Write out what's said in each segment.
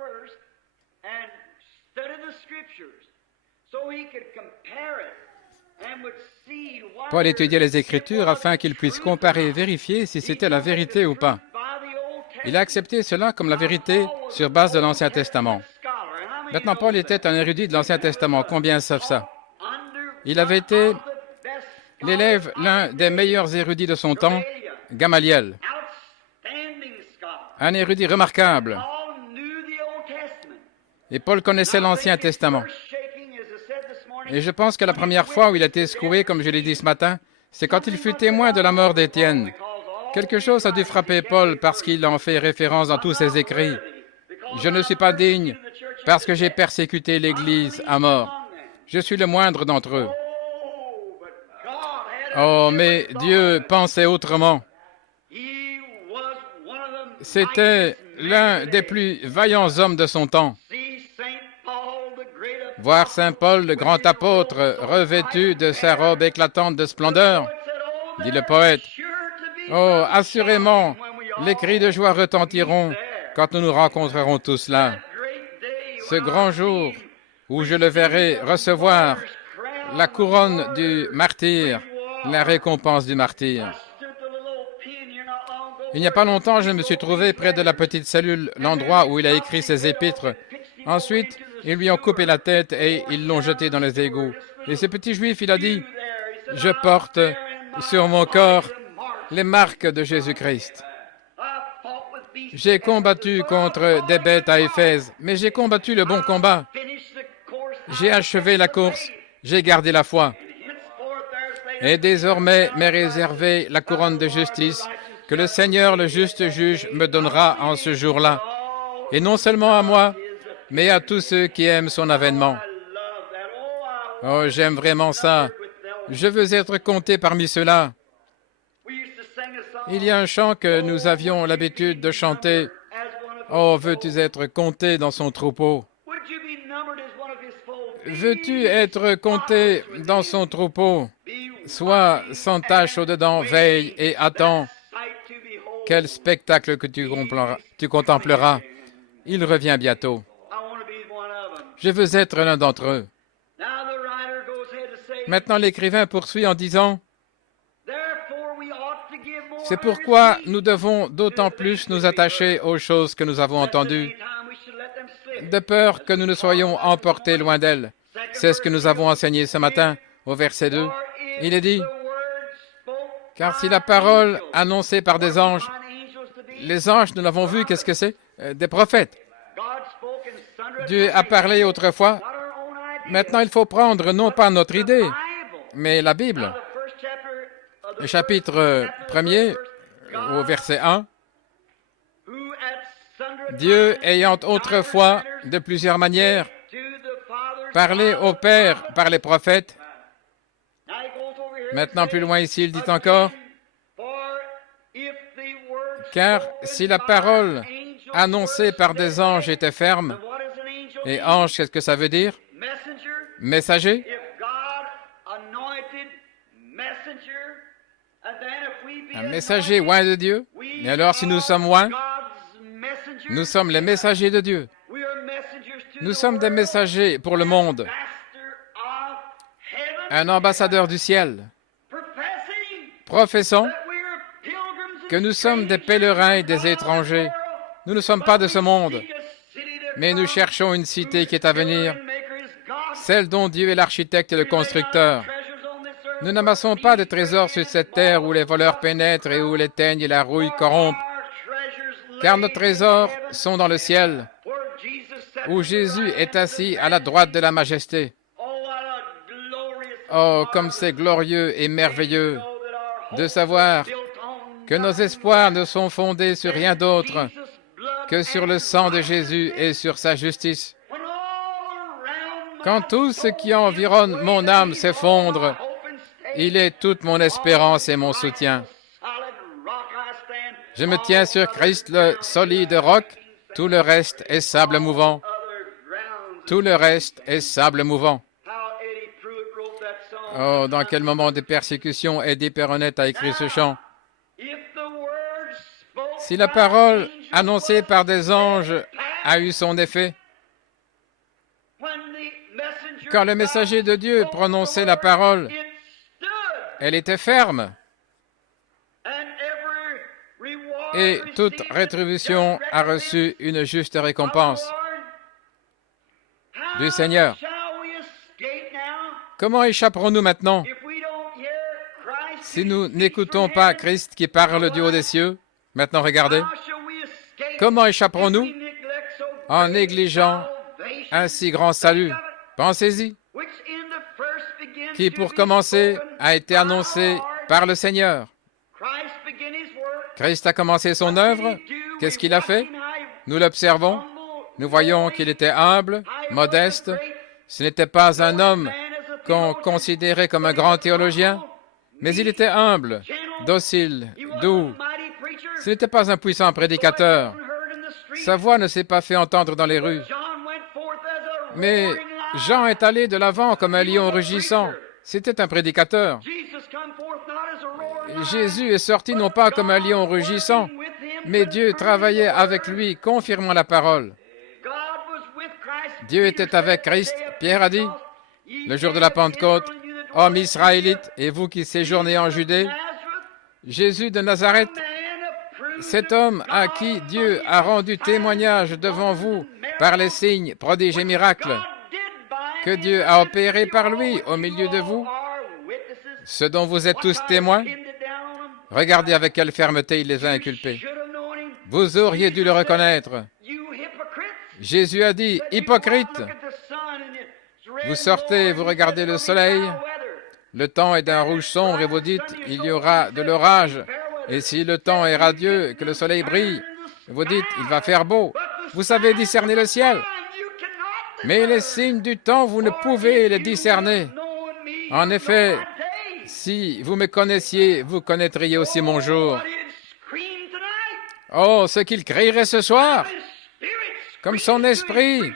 first and study the scriptures so he could compare it and would see what Paul étudiait les Écritures afin qu'il puisse comparer et vérifier si c'était la vérité ou pas. Il a accepté cela comme la vérité sur base de l'Ancien Testament. Maintenant, Paul était un érudit de l'Ancien Testament. Combien savent ça? Il avait été l'élève, l'un des meilleurs érudits de son temps, Gamaliel, un érudit remarquable. Et Paul connaissait l'Ancien Testament. Et je pense que la première fois où il a été secoué, comme je l'ai dit ce matin, c'est quand il fut témoin de la mort d'Étienne. Quelque chose a dû frapper Paul parce qu'il en fait référence dans tous ses écrits. Je ne suis pas digne parce que j'ai persécuté l'Église à mort. Je suis le moindre d'entre eux. Oh, mais Dieu pensait autrement. C'était l'un des plus vaillants hommes de son temps. Voir Saint Paul, le grand apôtre, revêtu de sa robe éclatante de splendeur, dit le poète. Oh, assurément, les cris de joie retentiront quand nous nous rencontrerons tous là. Ce grand jour où je le verrai recevoir la couronne du martyr, la récompense du martyr. Il n'y a pas longtemps, je me suis trouvé près de la petite cellule, l'endroit où il a écrit ses épîtres. Ensuite, ils lui ont coupé la tête et ils l'ont jeté dans les égouts. Et ce petit juif, il a dit, « Je porte sur mon corps les marques de Jésus-Christ. J'ai combattu contre des bêtes à Éphèse, mais j'ai combattu le bon combat. J'ai achevé la course, j'ai gardé la foi. Et désormais m'est réservée la couronne de justice que le Seigneur, le juste juge, me donnera en ce jour-là. Et non seulement à moi, mais à tous ceux qui aiment son avènement. Oh, j'aime vraiment ça. Je veux être compté parmi ceux-là. Il y a un chant que nous avions l'habitude de chanter. Oh, veux-tu être compté dans son troupeau? Veux-tu être compté dans son troupeau? Sois sans tache au-dedans, veille et attends. Quel spectacle que tu contempleras. Il revient bientôt. Je veux être l'un d'entre eux. Maintenant, l'écrivain poursuit en disant, « C'est pourquoi nous devons d'autant plus nous attacher aux choses que nous avons entendues, de peur que nous ne soyons emportés loin d'elles. » C'est ce que nous avons enseigné ce matin au verset 2. Il est dit, « Car si la parole annoncée par des anges, les anges, nous l'avons vu, qu'est-ce que c'est? Des prophètes. Dieu a parlé autrefois. Maintenant, il faut prendre non pas notre idée, mais la Bible. Le chapitre 1er, au verset 1. Dieu ayant autrefois, de plusieurs manières, parlé au Père par les prophètes. Maintenant, plus loin ici, il dit encore, car si la parole annoncée par des anges était ferme, et ange, qu'est-ce que ça veut dire? Messager. Un messager oint de Dieu. Et alors, si nous sommes oints, nous sommes les messagers de Dieu. Nous sommes des messagers pour le monde. Un ambassadeur du ciel. Professons que nous sommes des pèlerins et des étrangers. Nous ne sommes pas de ce monde, mais nous cherchons une cité qui est à venir, celle dont Dieu est l'architecte et le constructeur. Nous n'amassons pas de trésors sur cette terre où les voleurs pénètrent et où les teignes et la rouille corrompent, car nos trésors sont dans le ciel, où Jésus est assis à la droite de la majesté. Oh, comme c'est glorieux et merveilleux de savoir que nos espoirs ne sont fondés sur rien d'autre que sur le sang de Jésus et sur sa justice. Quand tout ce qui environne mon âme s'effondre, il est toute mon espérance et mon soutien. Je me tiens sur Christ, le solide roc, tout le reste est sable mouvant. Tout le reste est sable mouvant. Oh, dans quel moment de persécution Eddie Perronnet a écrit ce chant. Si la parole annoncée par des anges a eu son effet. Quand le messager de Dieu prononçait la parole, elle était ferme. Et toute rétribution a reçu une juste récompense du Seigneur. Comment échapperons-nous maintenant si nous n'écoutons pas Christ qui parle du haut des cieux? Maintenant, regardez. Comment échapperons-nous en négligeant un si grand salut? Pensez-y. Qui, pour commencer, a été annoncé par le Seigneur. Christ a commencé son œuvre. Qu'est-ce qu'il a fait? Nous l'observons. Nous voyons qu'il était humble, modeste. Ce n'était pas un homme qu'on considérait comme un grand théologien, mais il était humble, docile, doux. Ce n'était pas un puissant prédicateur. Sa voix ne s'est pas fait entendre dans les rues. Mais Jean est allé de l'avant comme un lion rugissant. C'était un prédicateur. Jésus est sorti non pas comme un lion rugissant, mais Dieu travaillait avec lui, confirmant la parole. Dieu était avec Christ. Pierre a dit, le jour de la Pentecôte, « Hommes israélites, et vous qui séjournez en Judée, Jésus de Nazareth, cet homme à qui Dieu a rendu témoignage devant vous par les signes, prodiges et miracles, que Dieu a opéré par lui au milieu de vous, ce dont vous êtes tous témoins. Regardez avec quelle fermeté il les a inculpés. Vous auriez dû le reconnaître. Jésus a dit, « Hypocrite, vous sortez, vous regardez le soleil, le temps est d'un rouge sombre et vous dites, il y aura de l'orage. Et si le temps est radieux, que le soleil brille, vous dites, il va faire beau. Vous savez discerner le ciel. Mais les signes du temps, vous ne pouvez les discerner. En effet, si vous me connaissiez, vous connaîtriez aussi mon jour. Oh, ce qu'il crierait ce soir, comme son esprit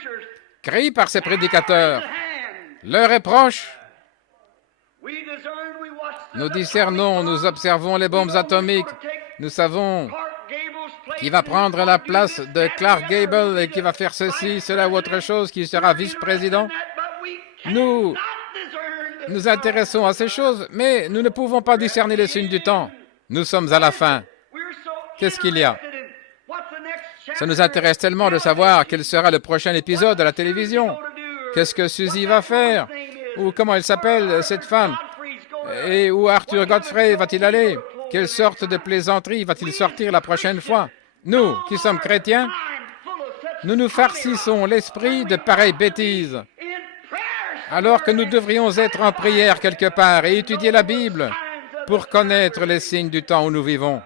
crie par ses prédicateurs. L'heure est proche. Nous discernons, nous observons les bombes atomiques. Nous savons qui va prendre la place de Clark Gable et qui va faire ceci, cela ou autre chose, qui sera vice-président. Nous nous intéressons à ces choses, mais nous ne pouvons pas discerner les signes du temps. Nous sommes à la fin. Qu'est-ce qu'il y a? Ça nous intéresse tellement de savoir quel sera le prochain épisode de la télévision. Qu'est-ce que Suzy va faire? Ou comment elle s'appelle, cette femme? Et où Arthur Godfrey va-t-il aller? Quelle sorte de plaisanterie va-t-il sortir la prochaine fois? Nous, qui sommes chrétiens, nous nous farcissons l'esprit de pareilles bêtises, alors que nous devrions être en prière quelque part et étudier la Bible pour connaître les signes du temps où nous vivons.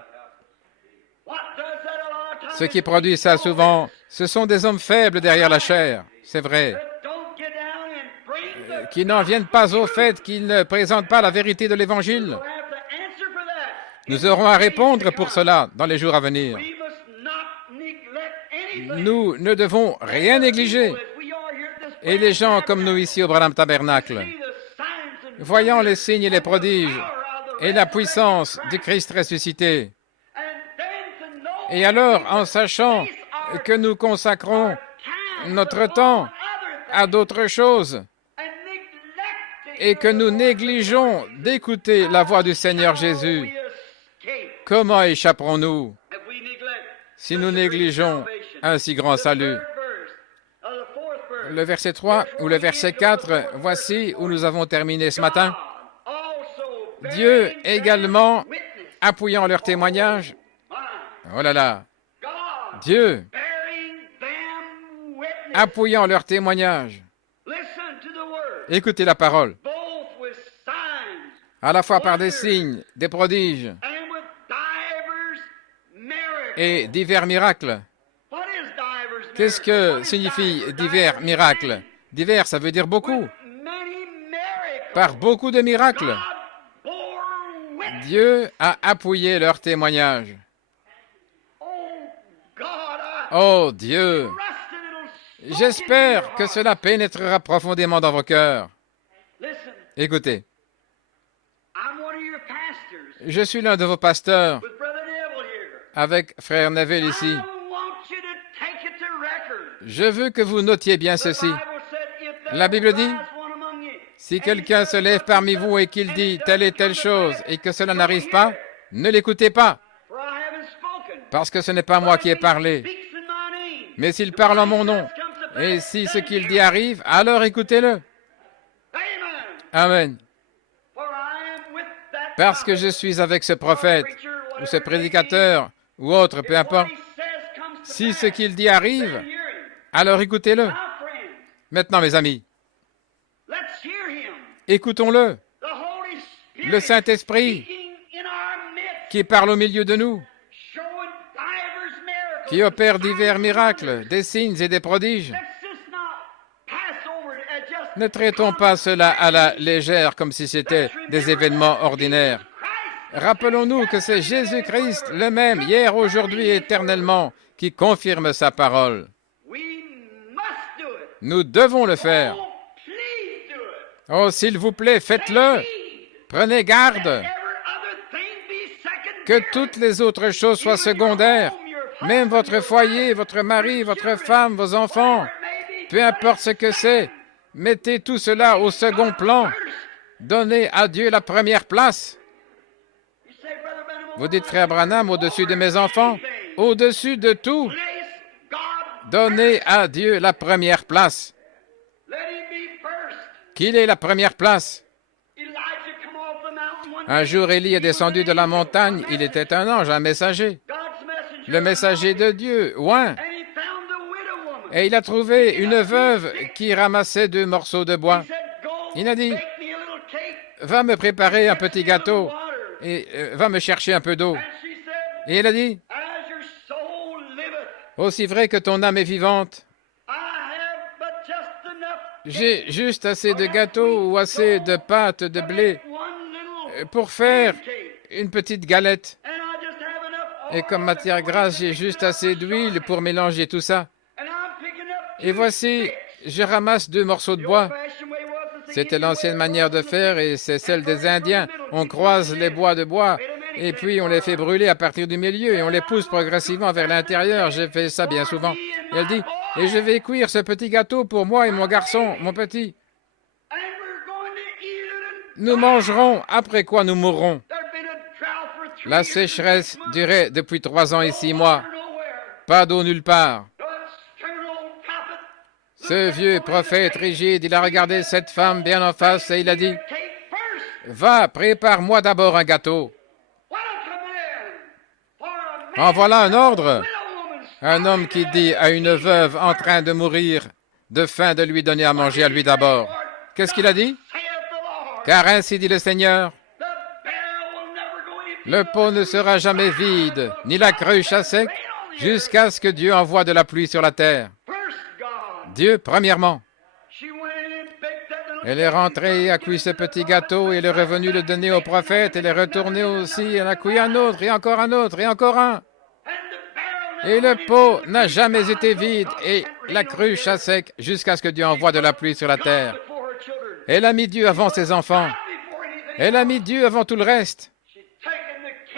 Ce qui produit ça souvent, ce sont des hommes faibles derrière la chair, c'est vrai, qui n'en viennent pas au fait qu'ils ne présentent pas la vérité de l'Évangile. Nous aurons à répondre pour cela dans les jours à venir. Nous ne devons rien négliger. Et les gens comme nous ici au Branham Tabernacle, voyant les signes et les prodiges et la puissance du Christ ressuscité, et alors en sachant que nous consacrons notre temps à d'autres choses et que nous négligeons d'écouter la voix du Seigneur Jésus, comment échapperons-nous si nous négligeons un si grand salut? Le verset 3 ou le verset 4, voici où nous avons terminé ce matin. Dieu également appuyant leur témoignage. Oh là là! Dieu appuyant leur témoignage. Écoutez la parole. À la fois par des signes, des prodiges et divers miracles. Qu'est-ce que signifie divers miracles? Divers, ça veut dire beaucoup. Par beaucoup de miracles, Dieu a appuyé leur témoignage. Oh Dieu, j'espère que cela pénétrera profondément dans vos cœurs. Écoutez, je suis l'un de vos pasteurs avec Frère Neville ici. Je veux que vous notiez bien ceci. La Bible dit, si quelqu'un se lève parmi vous et qu'il dit telle et telle chose et que cela n'arrive pas, ne l'écoutez pas, parce que ce n'est pas moi qui ai parlé. Mais s'il parle en mon nom, et si ce qu'il dit arrive, alors écoutez-le. Amen. Parce que je suis avec ce prophète, ou ce prédicateur, ou autre, peu importe. Si ce qu'il dit arrive, alors écoutez-le. Maintenant, mes amis, écoutons-le. Le Saint-Esprit qui parle au milieu de nous, qui opère divers miracles, des signes et des prodiges. Ne traitons pas cela à la légère comme si c'était des événements ordinaires. Rappelons-nous que c'est Jésus-Christ, le même, hier, aujourd'hui et éternellement, qui confirme sa parole. Nous devons le faire. Oh, s'il vous plaît, faites-le. Prenez garde. Que toutes les autres choses soient secondaires. Même votre foyer, votre mari, votre femme, vos enfants. Peu importe ce que c'est. Mettez tout cela au second plan. Donnez à Dieu la première place. Vous dites, frère Branham, au-dessus de mes enfants, au-dessus de tout. Donnez à Dieu la première place. Qu'il ait la première place. Un jour, Élie est descendu de la montagne. Il était un ange, un messager. Le messager de Dieu, oint. Et il a trouvé une veuve qui ramassait 2 morceaux de bois. Il a dit, va me préparer un petit gâteau et va me chercher un peu d'eau. Et il a dit, aussi vrai que ton âme est vivante, j'ai juste assez de gâteau ou assez de pâte de blé pour faire une petite galette. Et comme matière grasse, j'ai juste assez d'huile pour mélanger tout ça. Et voici, je ramasse 2 morceaux de bois. C'était l'ancienne manière de faire et c'est celle des Indiens. On croise les bois de bois et puis on les fait brûler à partir du milieu et on les pousse progressivement vers l'intérieur. J'ai fait ça bien souvent. Et elle dit, et je vais cuire ce petit gâteau pour moi et mon garçon, mon petit. Nous mangerons, après quoi nous mourrons. La sécheresse durait depuis 3 ans et 6 mois. Pas d'eau nulle part. Ce vieux prophète rigide, il a regardé cette femme bien en face et il a dit, « Va, prépare-moi d'abord un gâteau. » En voilà un ordre. Un homme qui dit à une veuve en train de mourir de faim de lui donner à manger à lui d'abord. Qu'est-ce qu'il a dit? Car ainsi dit le Seigneur, le pot ne sera jamais vide, ni la cruche à sec, jusqu'à ce que Dieu envoie de la pluie sur la terre. Dieu, premièrement. Elle est rentrée et a cuit ce petit gâteau, et elle est revenue le donner au prophète, elle est retournée aussi, elle a cuit un autre, et encore un autre, et encore un. Et le pot n'a jamais été vide, et la cruche à sec, jusqu'à ce que Dieu envoie de la pluie sur la terre. Elle a mis Dieu avant ses enfants. Elle a mis Dieu avant tout le reste.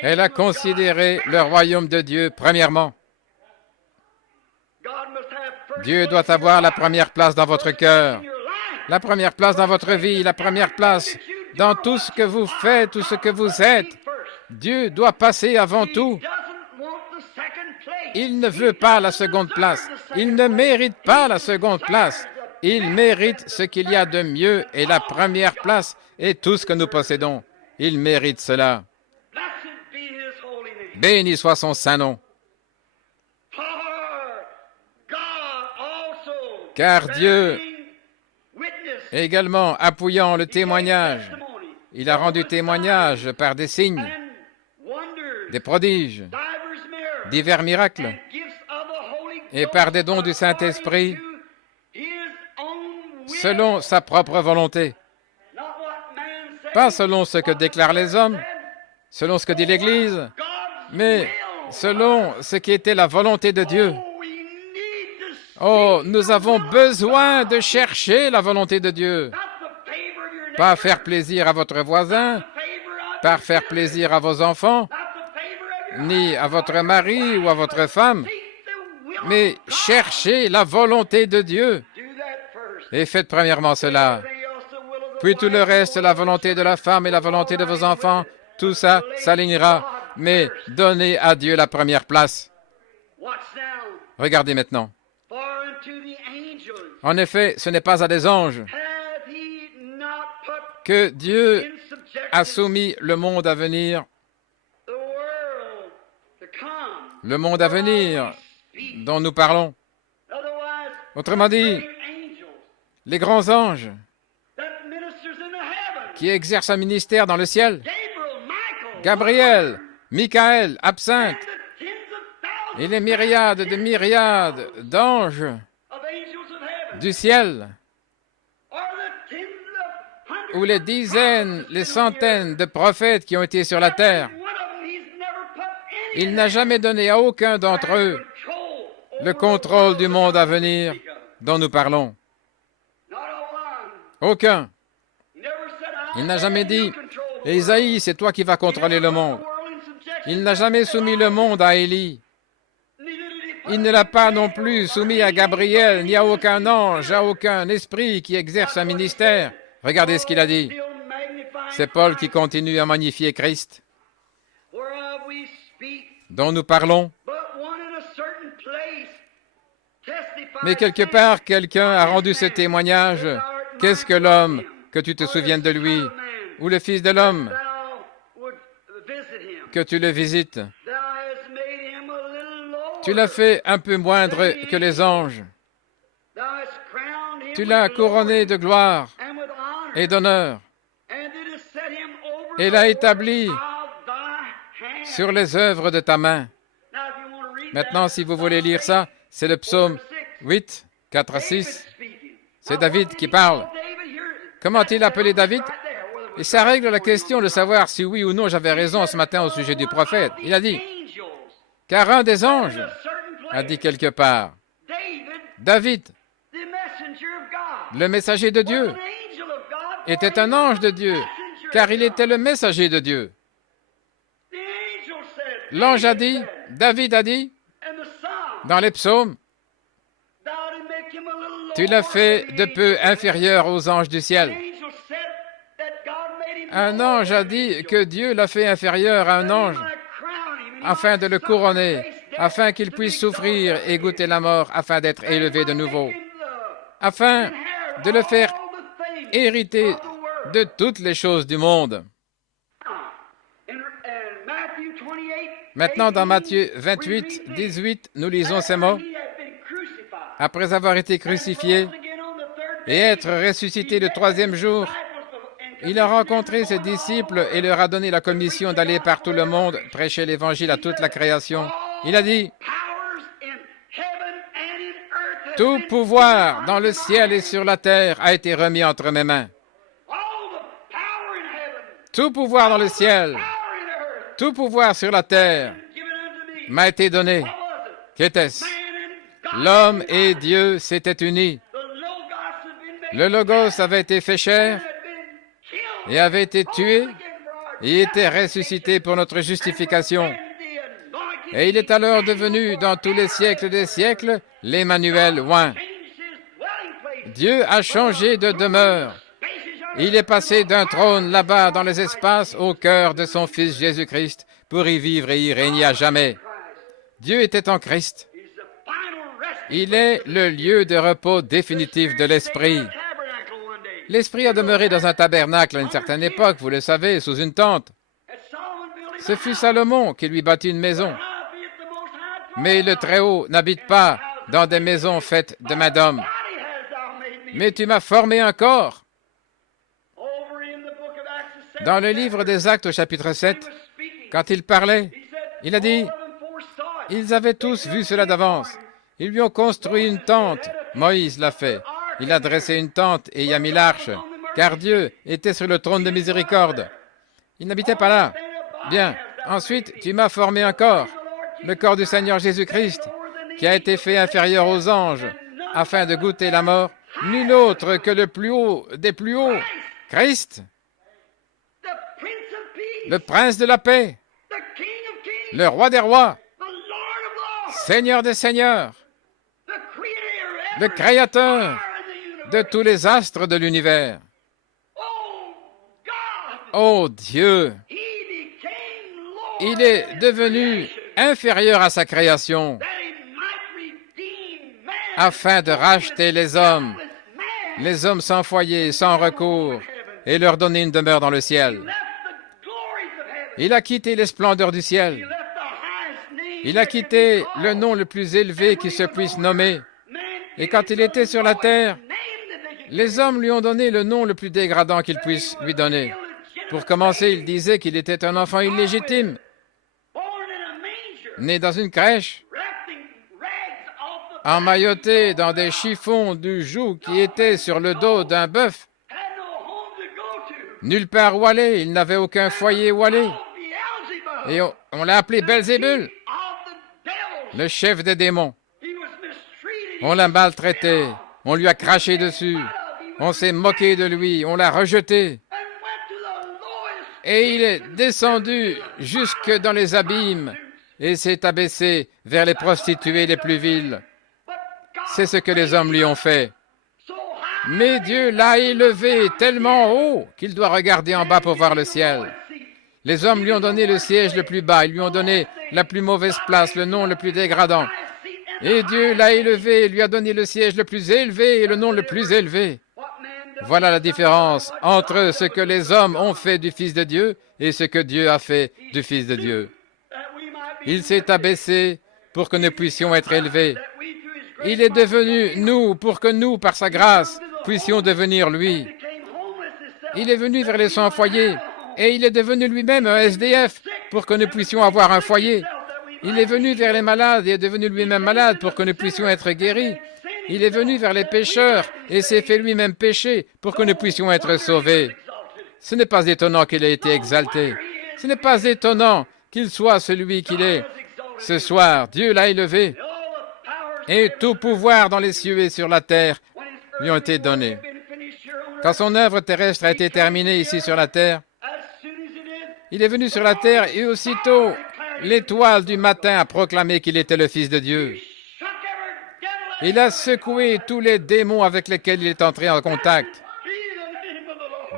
Elle a considéré le royaume de Dieu premièrement. Dieu doit avoir la première place dans votre cœur, la première place dans votre vie, la première place dans tout ce que vous faites, tout ce que vous êtes. Dieu doit passer avant tout. Il ne veut pas la seconde place. Il ne mérite pas la seconde place. Il mérite ce qu'il y a de mieux et la première place et tout ce que nous possédons. Il mérite cela. Béni soit son saint nom. Car Dieu, également appuyant le témoignage, il a rendu témoignage par des signes, des prodiges, divers miracles, et par des dons du Saint-Esprit, selon sa propre volonté. Pas selon ce que déclarent les hommes, selon ce que dit l'Église, mais selon ce qui était la volonté de Dieu. Oh, nous avons besoin de chercher la volonté de Dieu. Pas faire plaisir à votre voisin, pas faire plaisir à vos enfants, ni à votre mari ou à votre femme, Mais cherchez la volonté de Dieu Do that first. et faites premièrement cela. Everything else, the will of the Puis tout le wife, reste, the la will of the volonté de la femme et la volonté de vos enfants, tout ça servant. s'alignera. Mais donnez à Dieu la première place. Watch now. Regardez maintenant. For unto the angels En effet, ce n'est pas à des anges hath he not put que Dieu in subjection a soumis le monde à venir. the world to come. Le monde à venir dont nous parlons. Otherwise, Autrement dit, great angels les grands anges that ministers in the heavens, qui exercent un ministère dans le ciel. Gabriel, Michael, Gabriel, Michaël, Absinthe and the tens of thousands et les myriades de myriades d'anges of angels of heaven, du ciel, or the tens of hundreds ou les of dizaines, prophets les in the centaines de prophètes qui ont été sur la terre. earth. One of them, he's never put any Il n'a jamais donné à aucun d'entre eux control le over contrôle du the monde à world venir we speak of. dont nous parlons. Not a one. Aucun. He never said, Il n'a jamais dit, you control the « Ésaïe, c'est toi qui vas world. contrôler le monde. He never put the world in subjection. » Il n'a jamais soumis le monde à Élie. Neither did he put Il ne l'a pas non plus soumis à Gabriel, ni à aucun ange, à aucun esprit qui exerce un ministère. Regardez ce qu'il a dit. still magnifying C'est Paul qui continue à magnifier Christ, whereof we speak, dont nous parlons. but one in a certain place testifies, Mais quelque saying, part, quelqu'un a rendu ce témoignage. Qu'est-ce que l'homme, que tu te souviennes de lui, ou le Fils de l'homme, Thou would visit him. que tu le visites. Thou hast made him a little lower. Tu l'as fait un peu moindre que les anges. Thou hast crowned him Tu with l'as glory couronné de gloire and with honor, et d'honneur, and didst set him over et the l'a works établi of thy hand. sur les œuvres de ta main. Now, if you want to read Maintenant, that, si vous voulez lire ça, c'est le psaume 8, 4 à David 6. speaking. C'est Now, David what qui did he parle. call David here? Comment a-t-il appelé David? Right there, whether it was Et ça règle la right question de or savoir si oui ou non j'avais raison ce matin au sujet du prophète. Il a dit, Angels car un des in anges a certain place. a dit quelque part, David, David, the messenger of God, le messager de Dieu, was an angel of God, for était he un was ange the de Dieu, messenger car of il God. était le messager de Dieu. The angel said, L'ange a David dit, said, David a dit, and the psalm, dans les psaumes, thou did make him a little tu l'as lower fait than the de peu angels. inférieur aux anges du The ciel. angel said that God made him Un lower ange a than the dit angels, que Dieu l'a fait inférieur à un that he ange, might crown him, and he afin might de le suffer couronner, to taste death, afin qu'il to puisse be souffrir exalted et again. goûter la mort, afin d'être That he élevé de might nouveau, make him the afin inherit de le faire all the things hériter of the world. de toutes les choses du monde. In Matthew 28, Maintenant, dans 18, Matthieu we 28, read this. 18, nous lisons ces After mots. he had been crucified, Après avoir été crucifié and rose again on the third et day, être ressuscité le troisième jour, il a rencontré ses disciples et leur a donné la commission d'aller par tout le monde prêcher l'Évangile à toute la création. Il a dit, tout pouvoir dans le ciel et sur la terre a été remis entre mes mains. Tout pouvoir dans le ciel, tout pouvoir sur la terre m'a été donné. Qu'était-ce? L'homme et Dieu s'étaient unis. Le Logos avait été fait chair et avait été tué et était ressuscité pour notre justification. Et il est alors devenu, dans tous les siècles des siècles, l'Emmanuel oint. Dieu a changé de demeure. Il est passé d'un trône là-bas dans les espaces au cœur de son Fils Jésus-Christ pour y vivre et y régner à jamais. Dieu était en Christ. Il est le lieu de repos définitif de l'Esprit. L'Esprit a demeuré dans un tabernacle à une certaine époque, vous le savez, sous une tente. Ce fut Salomon qui lui bâtit une maison. Mais le Très-Haut n'habite pas dans des maisons faites de main d'homme. Mais tu m'as formé un corps. Dans le livre des Actes au chapitre 7, quand il parlait, il a dit, ils avaient tous vu cela d'avance. Ils lui ont construit une tente. Moïse l'a fait. Il a dressé une tente et y a mis l'arche, car Dieu était sur le trône de miséricorde. Il n'habitait pas là. Bien. Ensuite, tu m'as formé un corps, le corps du Seigneur Jésus-Christ, qui a été fait inférieur aux anges, afin de goûter la mort. Nul autre que le plus haut des plus hauts, Christ, le prince de la paix, le roi des rois, Seigneur des seigneurs, le Créateur de tous les astres de l'univers. Oh Dieu, il est devenu inférieur à sa création afin de racheter les hommes sans foyer, sans recours, et leur donner une demeure dans le ciel. Il a quitté les splendeurs du ciel. Il a quitté le nom le plus élevé qui se puisse nommer. Et quand il était sur la terre, les hommes lui ont donné le nom le plus dégradant qu'ils puissent lui donner. Pour commencer, il disait qu'il était un enfant illégitime, né dans une crèche, emmailloté dans des chiffons du joug qui étaient sur le dos d'un bœuf. Nulle part où aller, il n'avait aucun foyer où aller. Et on l'a appelé Belzébul, le chef des démons. On l'a maltraité, on lui a craché dessus, on s'est moqué de lui, on l'a rejeté. Et il est descendu jusque dans les abîmes et s'est abaissé vers les prostituées les plus viles. C'est ce que les hommes lui ont fait. Mais Dieu l'a élevé tellement haut qu'il doit regarder en bas pour voir le ciel. Les hommes lui ont donné le siège le plus bas, ils lui ont donné la plus mauvaise place, le nom le plus dégradant. Et Dieu l'a élevé et lui a donné le siège le plus élevé et le nom le plus élevé. Voilà la différence entre ce que les hommes ont fait du Fils de Dieu et ce que Dieu a fait du Fils de Dieu. Il s'est abaissé pour que nous puissions être élevés. Il est devenu nous pour que nous, par sa grâce, puissions devenir lui. Il est venu vers les sans-foyers et il est devenu lui-même un SDF pour que nous puissions avoir un foyer. Il est venu vers les malades et est devenu lui-même malade pour que nous puissions être guéris. Il est venu vers les pécheurs et s'est fait lui-même pécher pour que nous puissions être sauvés. Ce n'est pas étonnant qu'il ait été exalté. Ce n'est pas étonnant qu'il soit celui qu'il est. Ce soir, Dieu l'a élevé et tout pouvoir dans les cieux et sur la terre lui ont été donnés. Quand son œuvre terrestre a été terminée ici sur la terre, il est venu sur la terre et aussitôt l'étoile du matin a proclamé qu'il était le Fils de Dieu. Il a secoué tous les démons avec lesquels il est entré en contact.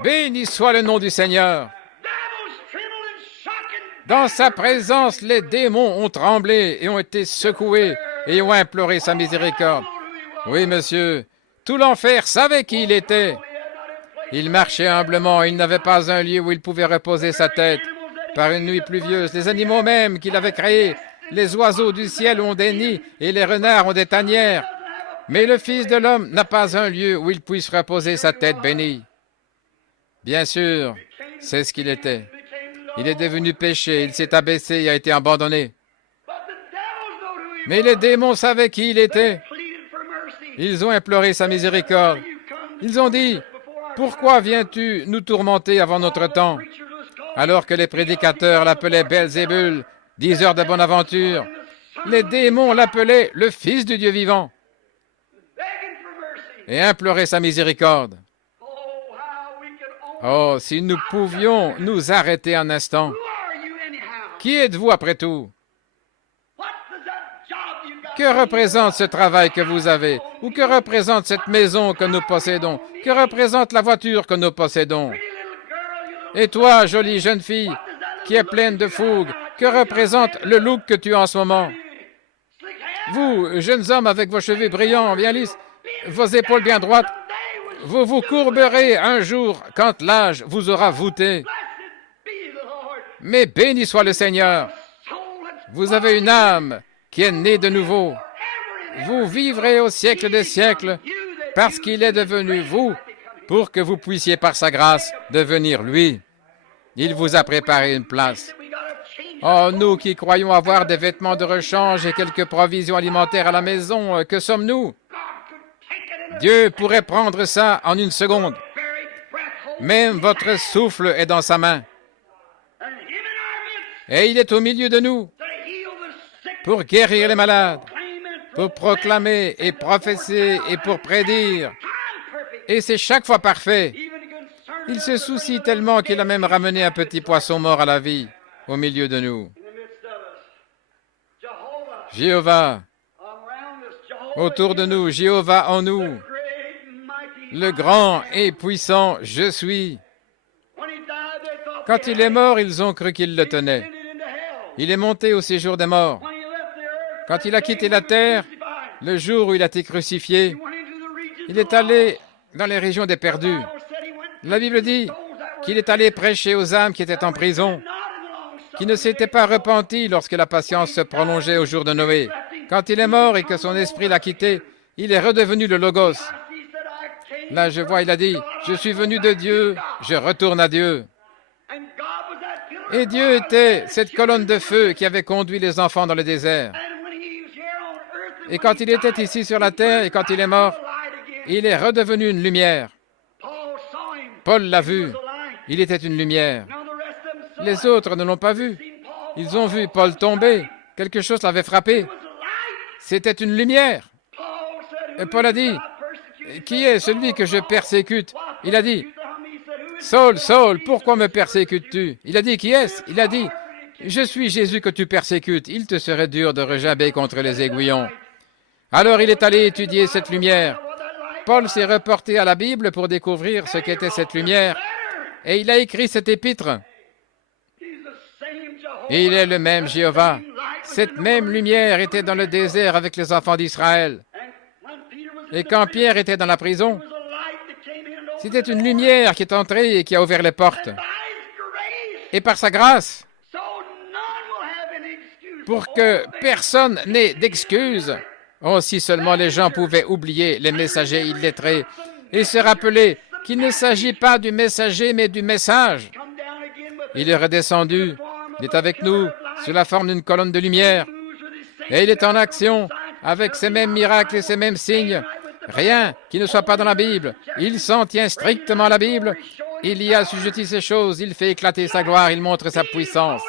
Béni soit le nom du Seigneur. Dans sa présence, les démons ont tremblé et ont été secoués et ont imploré sa miséricorde. Oui, monsieur, tout l'enfer savait qui il était. Il marchait humblement, il n'avait pas un lieu où il pouvait reposer sa tête. Par une nuit pluvieuse, les animaux même qu'il avait créés, les oiseaux du ciel ont des nids et les renards ont des tanières. Mais le Fils de l'homme n'a pas un lieu où il puisse reposer sa tête bénie. Bien sûr, c'est ce qu'il était. Il est devenu péché, il s'est abaissé et a été abandonné. Mais les démons savaient qui il était. Ils ont imploré sa miséricorde. Ils ont dit, « Pourquoi viens-tu nous tourmenter avant notre temps ?» Alors que les prédicateurs l'appelaient Belzébul, diseur de bonne aventure, les démons l'appelaient le Fils du Dieu vivant et imploraient sa miséricorde. Oh, si nous pouvions nous arrêter un instant. Qui êtes-vous après tout? Que représente ce travail que vous avez? Ou que représente cette maison que nous possédons? Que représente la voiture que nous possédons? Et toi, jolie jeune fille, qui est pleine de fougue, que représente le look que tu as en ce moment? Vous, jeunes hommes avec vos cheveux brillants, bien lisses, vos épaules bien droites, vous vous courberez un jour quand l'âge vous aura voûté. Mais béni soit le Seigneur. Vous avez une âme qui est née de nouveau. Vous vivrez au siècle des siècles parce qu'il est devenu vous pour que vous puissiez par sa grâce devenir lui. Il vous a préparé une place. Oh, nous qui croyons avoir des vêtements de rechange et quelques provisions alimentaires à la maison, que sommes-nous? Dieu pourrait prendre ça en une seconde. Même votre souffle est dans sa main. Et il est au milieu de nous pour guérir les malades, pour proclamer et prophétiser et pour prédire. Et c'est chaque fois parfait. Il se soucie tellement qu'il a même ramené un petit poisson mort à la vie au milieu de nous. Jéhovah, autour de nous, Jéhovah en nous, le grand et puissant je suis. Quand il est mort, ils ont cru qu'il le tenait. Il est monté au séjour des morts. Quand il a quitté la terre, le jour où il a été crucifié, il est allé dans les régions des perdus. La Bible dit qu'il est allé prêcher aux âmes qui étaient en prison, qui ne s'étaient pas repentis lorsque la patience se prolongeait au jour de Noé. Quand il est mort et que son esprit l'a quitté, il est redevenu le Logos. Là, je vois, il a dit, « Je suis venu de Dieu, je retourne à Dieu. » Et Dieu était cette colonne de feu qui avait conduit les enfants dans le désert. Et quand il était ici sur la terre et quand il est mort, il est redevenu une lumière. Paul l'a vu. Il était une lumière. Les autres ne l'ont pas vu. Ils ont vu Paul tomber. Quelque chose l'avait frappé. C'était une lumière. Et Paul a dit, « Qui est celui que je persécute ?» Il a dit, « Saul, Saul, pourquoi me persécutes-tu » Il a dit, « Qui est-ce » Il a dit, « Je suis Jésus que tu persécutes. Il te serait dur de regimber contre les aiguillons. » Alors il est allé étudier cette lumière. Paul s'est reporté à la Bible pour découvrir ce qu'était cette lumière. Et il a écrit cette épître. Et il est le même Jéhovah. Cette même lumière était dans le désert avec les enfants d'Israël. Et quand Pierre était dans la prison, c'était une lumière qui est entrée et qui a ouvert les portes. Et par sa grâce, pour que personne n'ait d'excuses, oh, si seulement les gens pouvaient oublier les messagers illettrés et se rappeler qu'il ne s'agit pas du messager, mais du message. Il est redescendu, il est avec nous, sous la forme d'une colonne de lumière, et il est en action avec ces mêmes miracles et ces mêmes signes. Rien qui ne soit pas dans la Bible. Il s'en tient strictement à la Bible. Il y assujettit ces choses, il fait éclater sa gloire, il montre sa puissance.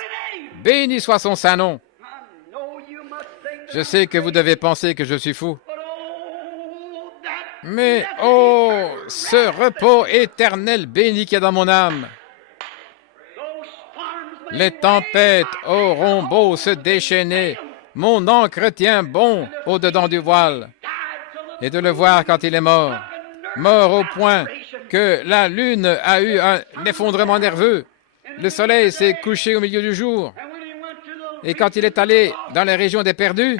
Béni soit son saint nom. Je sais que vous devez penser que je suis fou. Mais, oh, ce repos éternel béni qui est dans mon âme. Les tempêtes auront beau se déchaîner, mon ancre tient bon au-dedans du voile. Et de le voir quand il est mort, mort au point que la lune a eu un effondrement nerveux. Le soleil s'est couché au milieu du jour. Et quand il est allé dans les régions des perdus,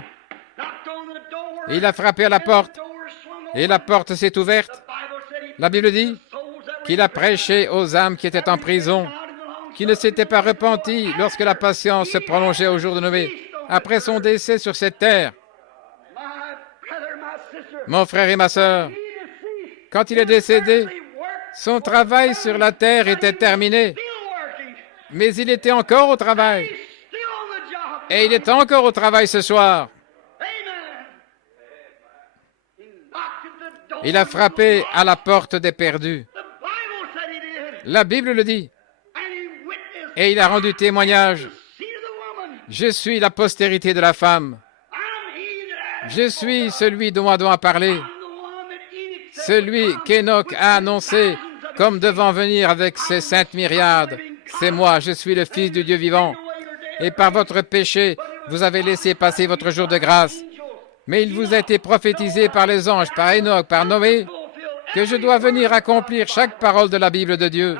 il a frappé à la porte. Et la porte s'est ouverte. La Bible dit qu'il a prêché aux âmes qui étaient en prison, qui ne s'étaient pas repentis lorsque la patience se prolongeait au jour de Noé, après son décès sur cette terre. Mon frère et ma sœur, quand il est décédé, son travail sur la terre était terminé, mais il était encore au travail. Et il est encore au travail ce soir. Il a frappé à la porte des perdus. La Bible le dit. Et il a rendu témoignage. Je suis la postérité de la femme. Je suis celui dont Adam a parlé. Celui qu'Enoch a annoncé comme devant venir avec ses saintes myriades. C'est moi, je suis le Fils du Dieu vivant. Et par votre péché, vous avez laissé passer votre jour de grâce. Mais il vous a été prophétisé par les anges, par Enoch, par Noé, que je dois venir accomplir chaque parole de la Bible de Dieu.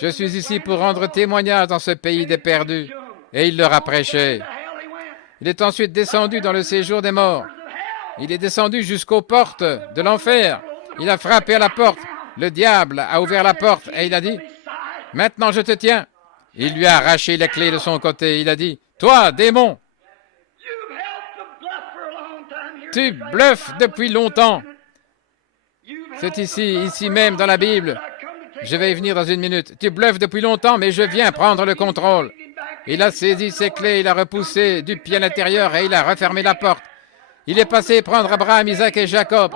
Je suis ici pour rendre témoignage dans ce pays des perdus. Et il leur a prêché. Il est ensuite descendu dans le séjour des morts. Il est descendu jusqu'aux portes de l'enfer. Il a frappé à la porte. Le diable a ouvert la porte et il a dit, « Maintenant je te tiens. » Il lui a arraché les clés de son côté. Il a dit, « Toi, démon, tu bluffes depuis longtemps. » C'est ici même dans la Bible. Je vais y venir dans une minute. Tu bluffes depuis longtemps, mais je viens prendre le contrôle. Il a saisi ses clés, il a repoussé du pied à l'intérieur et il a refermé la porte. Il est passé prendre Abraham, Isaac et Jacob.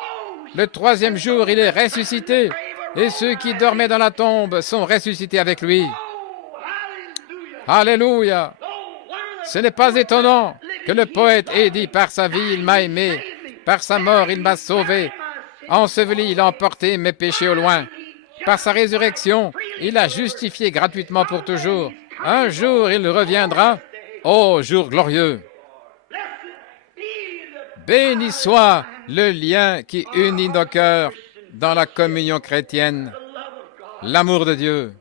Le troisième jour, il est ressuscité. Et ceux qui dormaient dans la tombe sont ressuscités avec lui. Alléluia! Ce n'est pas étonnant que le poète ait dit « Par sa vie, il m'a aimé. Par sa mort, il m'a sauvé. Enseveli, il a emporté mes péchés au loin. Par sa résurrection, il a justifié gratuitement pour toujours. Un jour, il reviendra. Oh, jour glorieux! Béni soit le lien qui unit nos cœurs dans la communion chrétienne, l'amour de Dieu.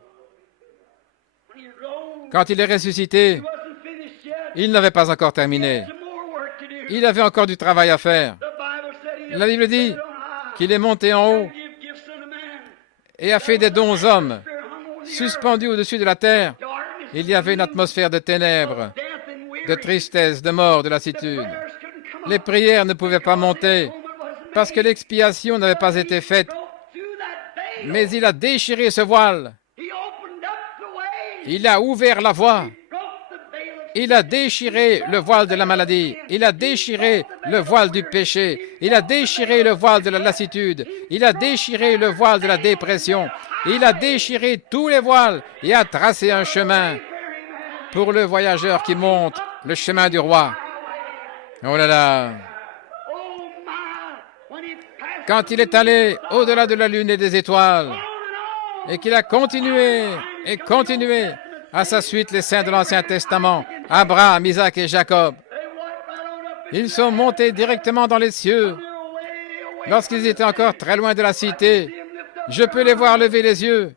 Quand il est ressuscité, il n'avait pas encore terminé. Il avait encore du travail à faire. La Bible dit qu'il est monté en haut et a fait des dons aux hommes. Suspendu au-dessus de la terre, il y avait une atmosphère de ténèbres, de tristesse, de mort, de lassitude. Les prières ne pouvaient pas monter parce que l'expiation n'avait pas été faite. Mais il a déchiré ce voile. Il a ouvert la voie. Il a déchiré le voile de la maladie. Il a déchiré le voile du péché. Il a déchiré le voile de la lassitude. Il a déchiré le voile de la dépression. Il a déchiré tous les voiles et a tracé un chemin pour le voyageur qui monte le chemin du roi. Oh là là! Quand il est allé au-delà de la lune et des étoiles, et qu'il a continué et continué, à sa suite les saints de l'Ancien Testament, Abraham, Isaac et Jacob, ils sont montés directement dans les cieux. Lorsqu'ils étaient encore très loin de la cité, je peux les voir lever les yeux.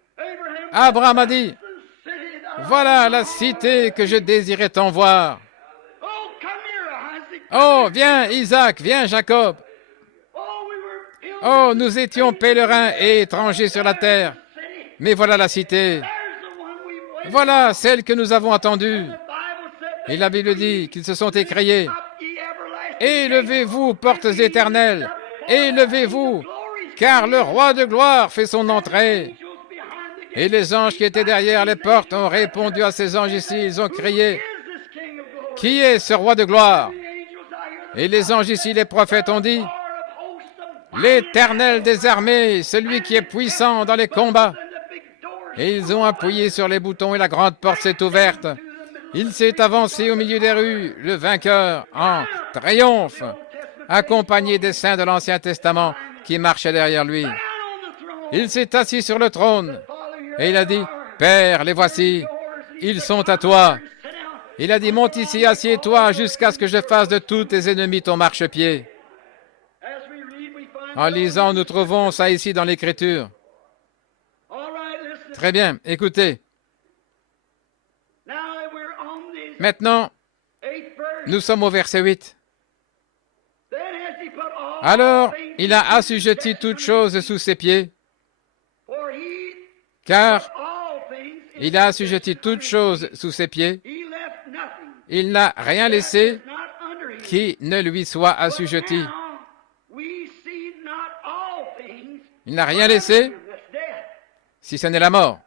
Abraham a dit, « Voilà la cité que je désirais tant voir. » Oh, viens Isaac, viens Jacob. Oh, nous étions pèlerins et étrangers sur la terre. Mais voilà la cité. Voilà celle que nous avons attendue. Et la Bible dit qu'ils se sont écriés. Élevez-vous, portes éternelles. Élevez-vous, car le roi de gloire fait son entrée. Et les anges qui étaient derrière les portes ont répondu à ces anges ici. Ils ont crié, qui est ce roi de gloire? Et les anges ici, les prophètes ont dit, l'Éternel des armées, celui qui est puissant dans les combats. Et ils ont appuyé sur les boutons et la grande porte s'est ouverte. Il s'est avancé au milieu des rues, le vainqueur, en triomphe, accompagné des saints de l'Ancien Testament qui marchaient derrière lui. Il s'est assis sur le trône et il a dit, Père, les voici, ils sont à toi. Il a dit, monte ici, assieds-toi jusqu'à ce que je fasse de tous tes ennemis ton marchepied. En lisant, nous trouvons ça ici dans l'Écriture. Très bien, écoutez. Maintenant, nous sommes au verset 8. Alors, il a assujetti toutes choses sous ses pieds, car il a assujetti toutes choses sous ses pieds. Il n'a rien laissé qui ne lui soit assujetti. Il n'a rien laissé si ce n'est la mort.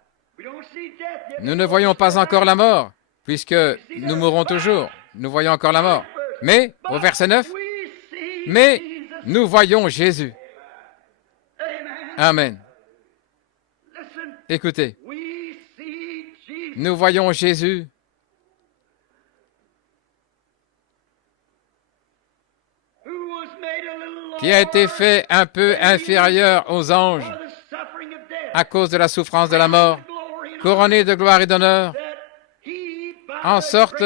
Nous ne voyons pas encore la mort, puisque nous mourrons toujours. Nous voyons encore la mort. Mais, au verset 9, mais nous voyons Jésus. Amen. Écoutez, nous voyons Jésus qui a été fait un peu inférieur aux anges à cause de la souffrance de la mort, couronné de gloire et d'honneur, en sorte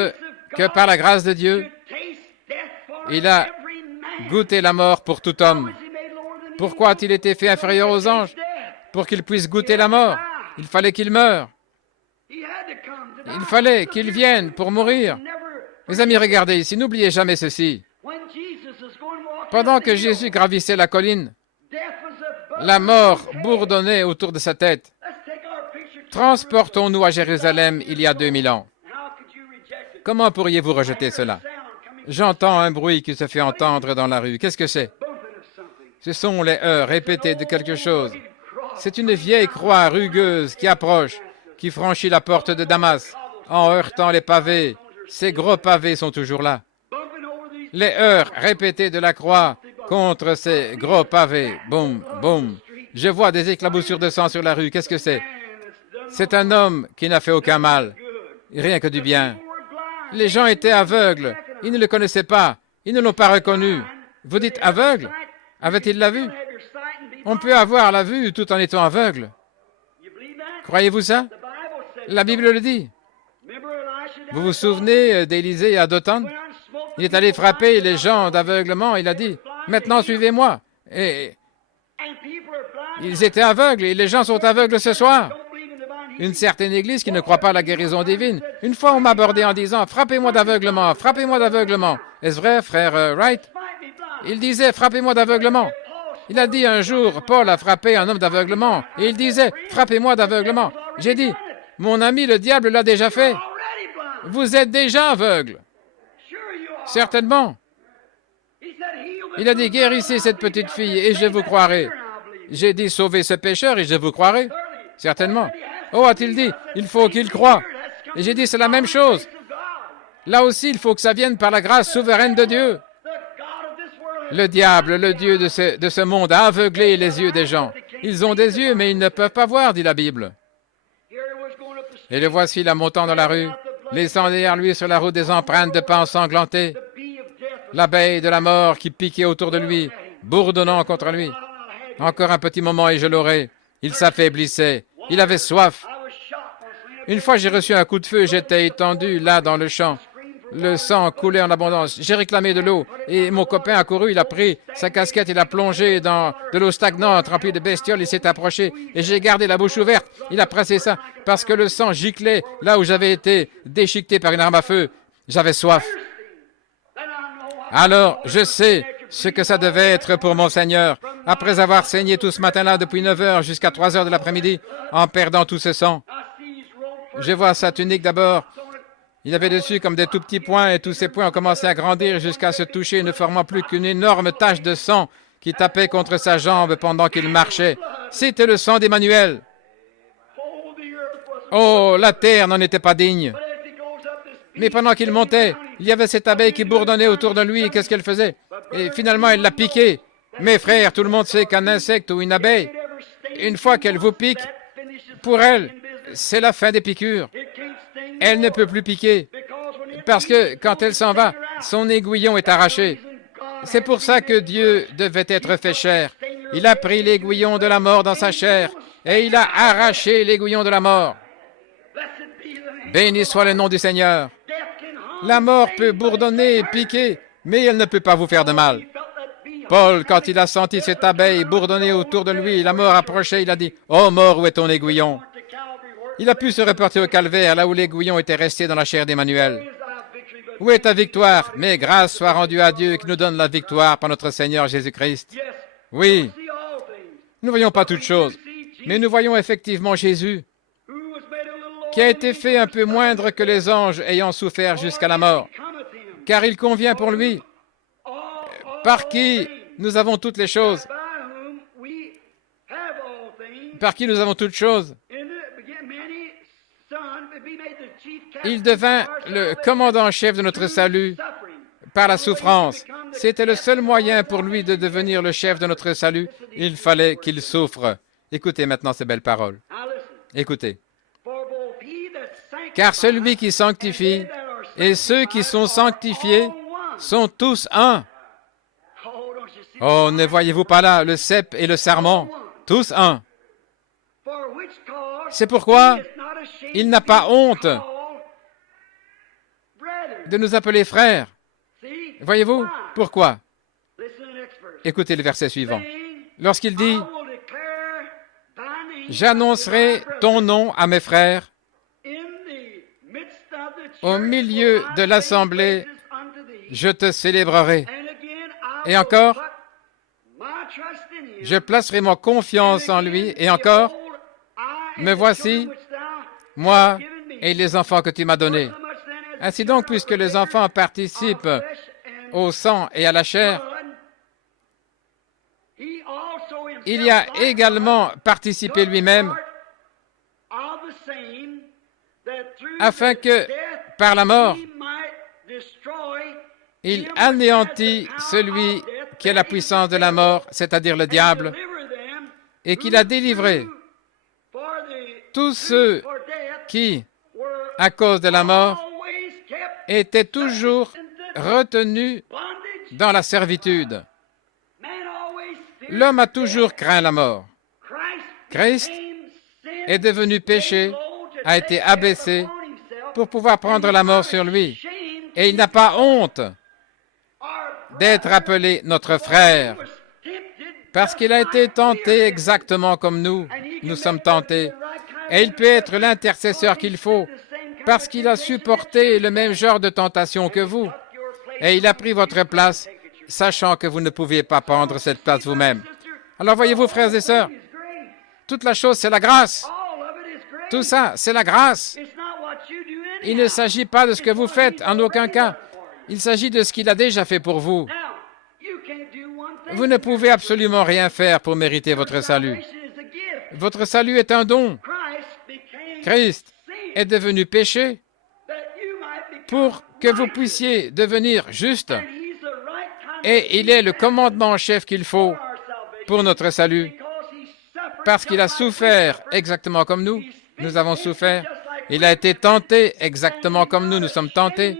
que par la grâce de Dieu, il a goûté la mort pour tout homme. Pourquoi a-t-il été fait inférieur aux anges? Pour qu'il puisse goûter la mort. Il fallait qu'il meure. Il fallait qu'il vienne pour mourir. Mes amis, regardez ici, n'oubliez jamais ceci. Pendant que Jésus gravissait la colline, la mort bourdonnait autour de sa tête. Transportons-nous à Jérusalem il y a 2000 ans. Comment pourriez-vous rejeter cela? J'entends un bruit qui se fait entendre dans la rue. Qu'est-ce que c'est? Ce sont les heurts répétés de quelque chose. C'est une vieille croix rugueuse qui approche, qui franchit la porte de Damas en heurtant les pavés. Ces gros pavés sont toujours là. Les heurts répétés de la croix contre ces gros pavés. Boum, boum. Je vois des éclaboussures de sang sur la rue. Qu'est-ce que c'est? C'est un homme qui n'a fait aucun mal, rien que du bien. Les gens étaient aveugles. Ils ne le connaissaient pas. Ils ne l'ont pas reconnu. Vous dites aveugle? Avait-il la vue? On peut avoir la vue tout en étant aveugle. Croyez-vous ça? La Bible le dit. Vous vous souvenez d'Élisée à Dothan? Il est allé frapper les gens d'aveuglement. Il a dit, maintenant suivez-moi. Et ils étaient aveugles et les gens sont aveugles ce soir. Une certaine église qui ne croit pas à la guérison divine. Une fois, on m'a abordé en disant, frappez-moi d'aveuglement, frappez-moi d'aveuglement. Est-ce vrai, frère Wright? Il disait, frappez-moi d'aveuglement. Il a dit un jour, Paul a frappé un homme d'aveuglement. Et il disait, frappez-moi d'aveuglement. J'ai dit, mon ami, le diable l'a déjà fait. Vous êtes déjà aveugle. Certainement. Il a dit, guérissez cette petite fille et je vous croirai. J'ai dit, sauvez ce pécheur et je vous croirai. Certainement. Oh, a-t-il dit, il faut qu'il croie. Et j'ai dit, c'est la même chose. Là aussi, il faut que ça vienne par la grâce souveraine de Dieu. Le diable, le Dieu de ce monde, a aveuglé les yeux des gens. Ils ont des yeux, mais ils ne peuvent pas voir, dit la Bible. Et le voici là montant dans la rue, laissant derrière lui sur la route des empreintes de pas ensanglantées, l'abeille de la mort qui piquait autour de lui, bourdonnant contre lui. Encore un petit moment et je l'aurai. Il s'affaiblissait. Il avait soif. Une fois, j'ai reçu un coup de feu. J'étais étendu là dans le champ. Le sang coulait en abondance. J'ai réclamé de l'eau et mon copain a couru. Il a pris sa casquette, il a plongé dans de l'eau stagnante remplie de bestioles. Il s'est approché et j'ai gardé la bouche ouverte. Il a pressé ça parce que le sang giclait là où j'avais été déchiqueté par une arme à feu. J'avais soif. Alors, je sais ce que ça devait être pour mon Seigneur, après avoir saigné tout ce matin-là depuis 9 heures jusqu'à 3 heures de l'après-midi, en perdant tout ce sang. Je vois sa tunique d'abord. Il avait dessus comme des tout petits points, et tous ces points ont commencé à grandir jusqu'à se toucher, ne formant plus qu'une énorme tache de sang qui tapait contre sa jambe pendant qu'il marchait. C'était le sang d'Emmanuel. Oh, la terre n'en était pas digne. Mais pendant qu'il montait, il y avait cette abeille qui bourdonnait autour de lui. Qu'est-ce qu'elle faisait? Et finalement, elle l'a piqué. Mes frères, tout le monde sait qu'un insecte ou une abeille, une fois qu'elle vous pique, pour elle, c'est la fin des piqûres. Elle ne peut plus piquer. Parce que quand elle s'en va, son aiguillon est arraché. C'est pour ça que Dieu devait être fait chair. Il a pris l'aiguillon de la mort dans sa chair et il a arraché l'aiguillon de la mort. Béni soit le nom du Seigneur. La mort peut bourdonner et piquer, mais elle ne peut pas vous faire de mal. Paul, quand il a senti cette abeille bourdonner autour de lui, la mort approchait, il a dit, « Oh mort, où est ton aiguillon? » Il a pu se reporter au calvaire, là où l'aiguillon était resté dans la chair d'Emmanuel. Où est ta victoire? Mais grâce soit rendue à Dieu qui nous donne la victoire par notre Seigneur Jésus-Christ. Oui, nous ne voyons pas toutes choses, mais nous voyons effectivement Jésus, qui a été fait un peu moindre que les anges ayant souffert jusqu'à la mort, car il convient pour lui, par qui nous avons toutes les choses, par qui nous avons toutes choses. Il devint le commandant en chef de notre salut par la souffrance. C'était le seul moyen pour lui de devenir le chef de notre salut. Il fallait qu'il souffre. Écoutez maintenant ces belles paroles. Écoutez. Car celui qui sanctifie et ceux qui sont sanctifiés sont tous un. Oh, ne voyez-vous pas là le cep et le sarment? Tous un. C'est pourquoi il n'a pas honte de nous appeler frères. Voyez-vous? Pourquoi? Écoutez le verset suivant. Lorsqu'il dit, « J'annoncerai ton nom à mes frères. Au milieu de l'assemblée, je te célébrerai. » Et encore, « Je placerai ma confiance en lui. » Et encore, « Me voici, moi et les enfants que tu m'as donnés. » Ainsi donc, puisque les enfants participent au sang et à la chair, il y a également participé lui-même afin que, par la mort, il anéantit celui qui a la puissance de la mort, c'est-à-dire le diable, et qu'il a délivré tous ceux qui, à cause de la mort, étaient toujours retenus dans la servitude. L'homme a toujours craint la mort. Christ est devenu péché, a été abaissé pour pouvoir prendre la mort sur lui. Et il n'a pas honte d'être appelé notre frère. Parce qu'il a été tenté exactement comme nous sommes tentés. Et il peut être l'intercesseur qu'il faut, parce qu'il a supporté le même genre de tentation que vous. Et il a pris votre place, sachant que vous ne pouviez pas prendre cette place vous-même. Alors voyez-vous, frères et sœurs, toute la chose, c'est la grâce. Tout ça, c'est la grâce. Il ne s'agit pas de ce que vous faites, en aucun cas. Il s'agit de ce qu'il a déjà fait pour vous. Vous ne pouvez absolument rien faire pour mériter votre salut. Votre salut est un don. Christ est devenu péché pour que vous puissiez devenir juste. Et il est le commandement en chef qu'il faut pour notre salut. Parce qu'il a souffert exactement comme nous. Nous avons souffert. Il a été tenté exactement comme nous sommes tentés.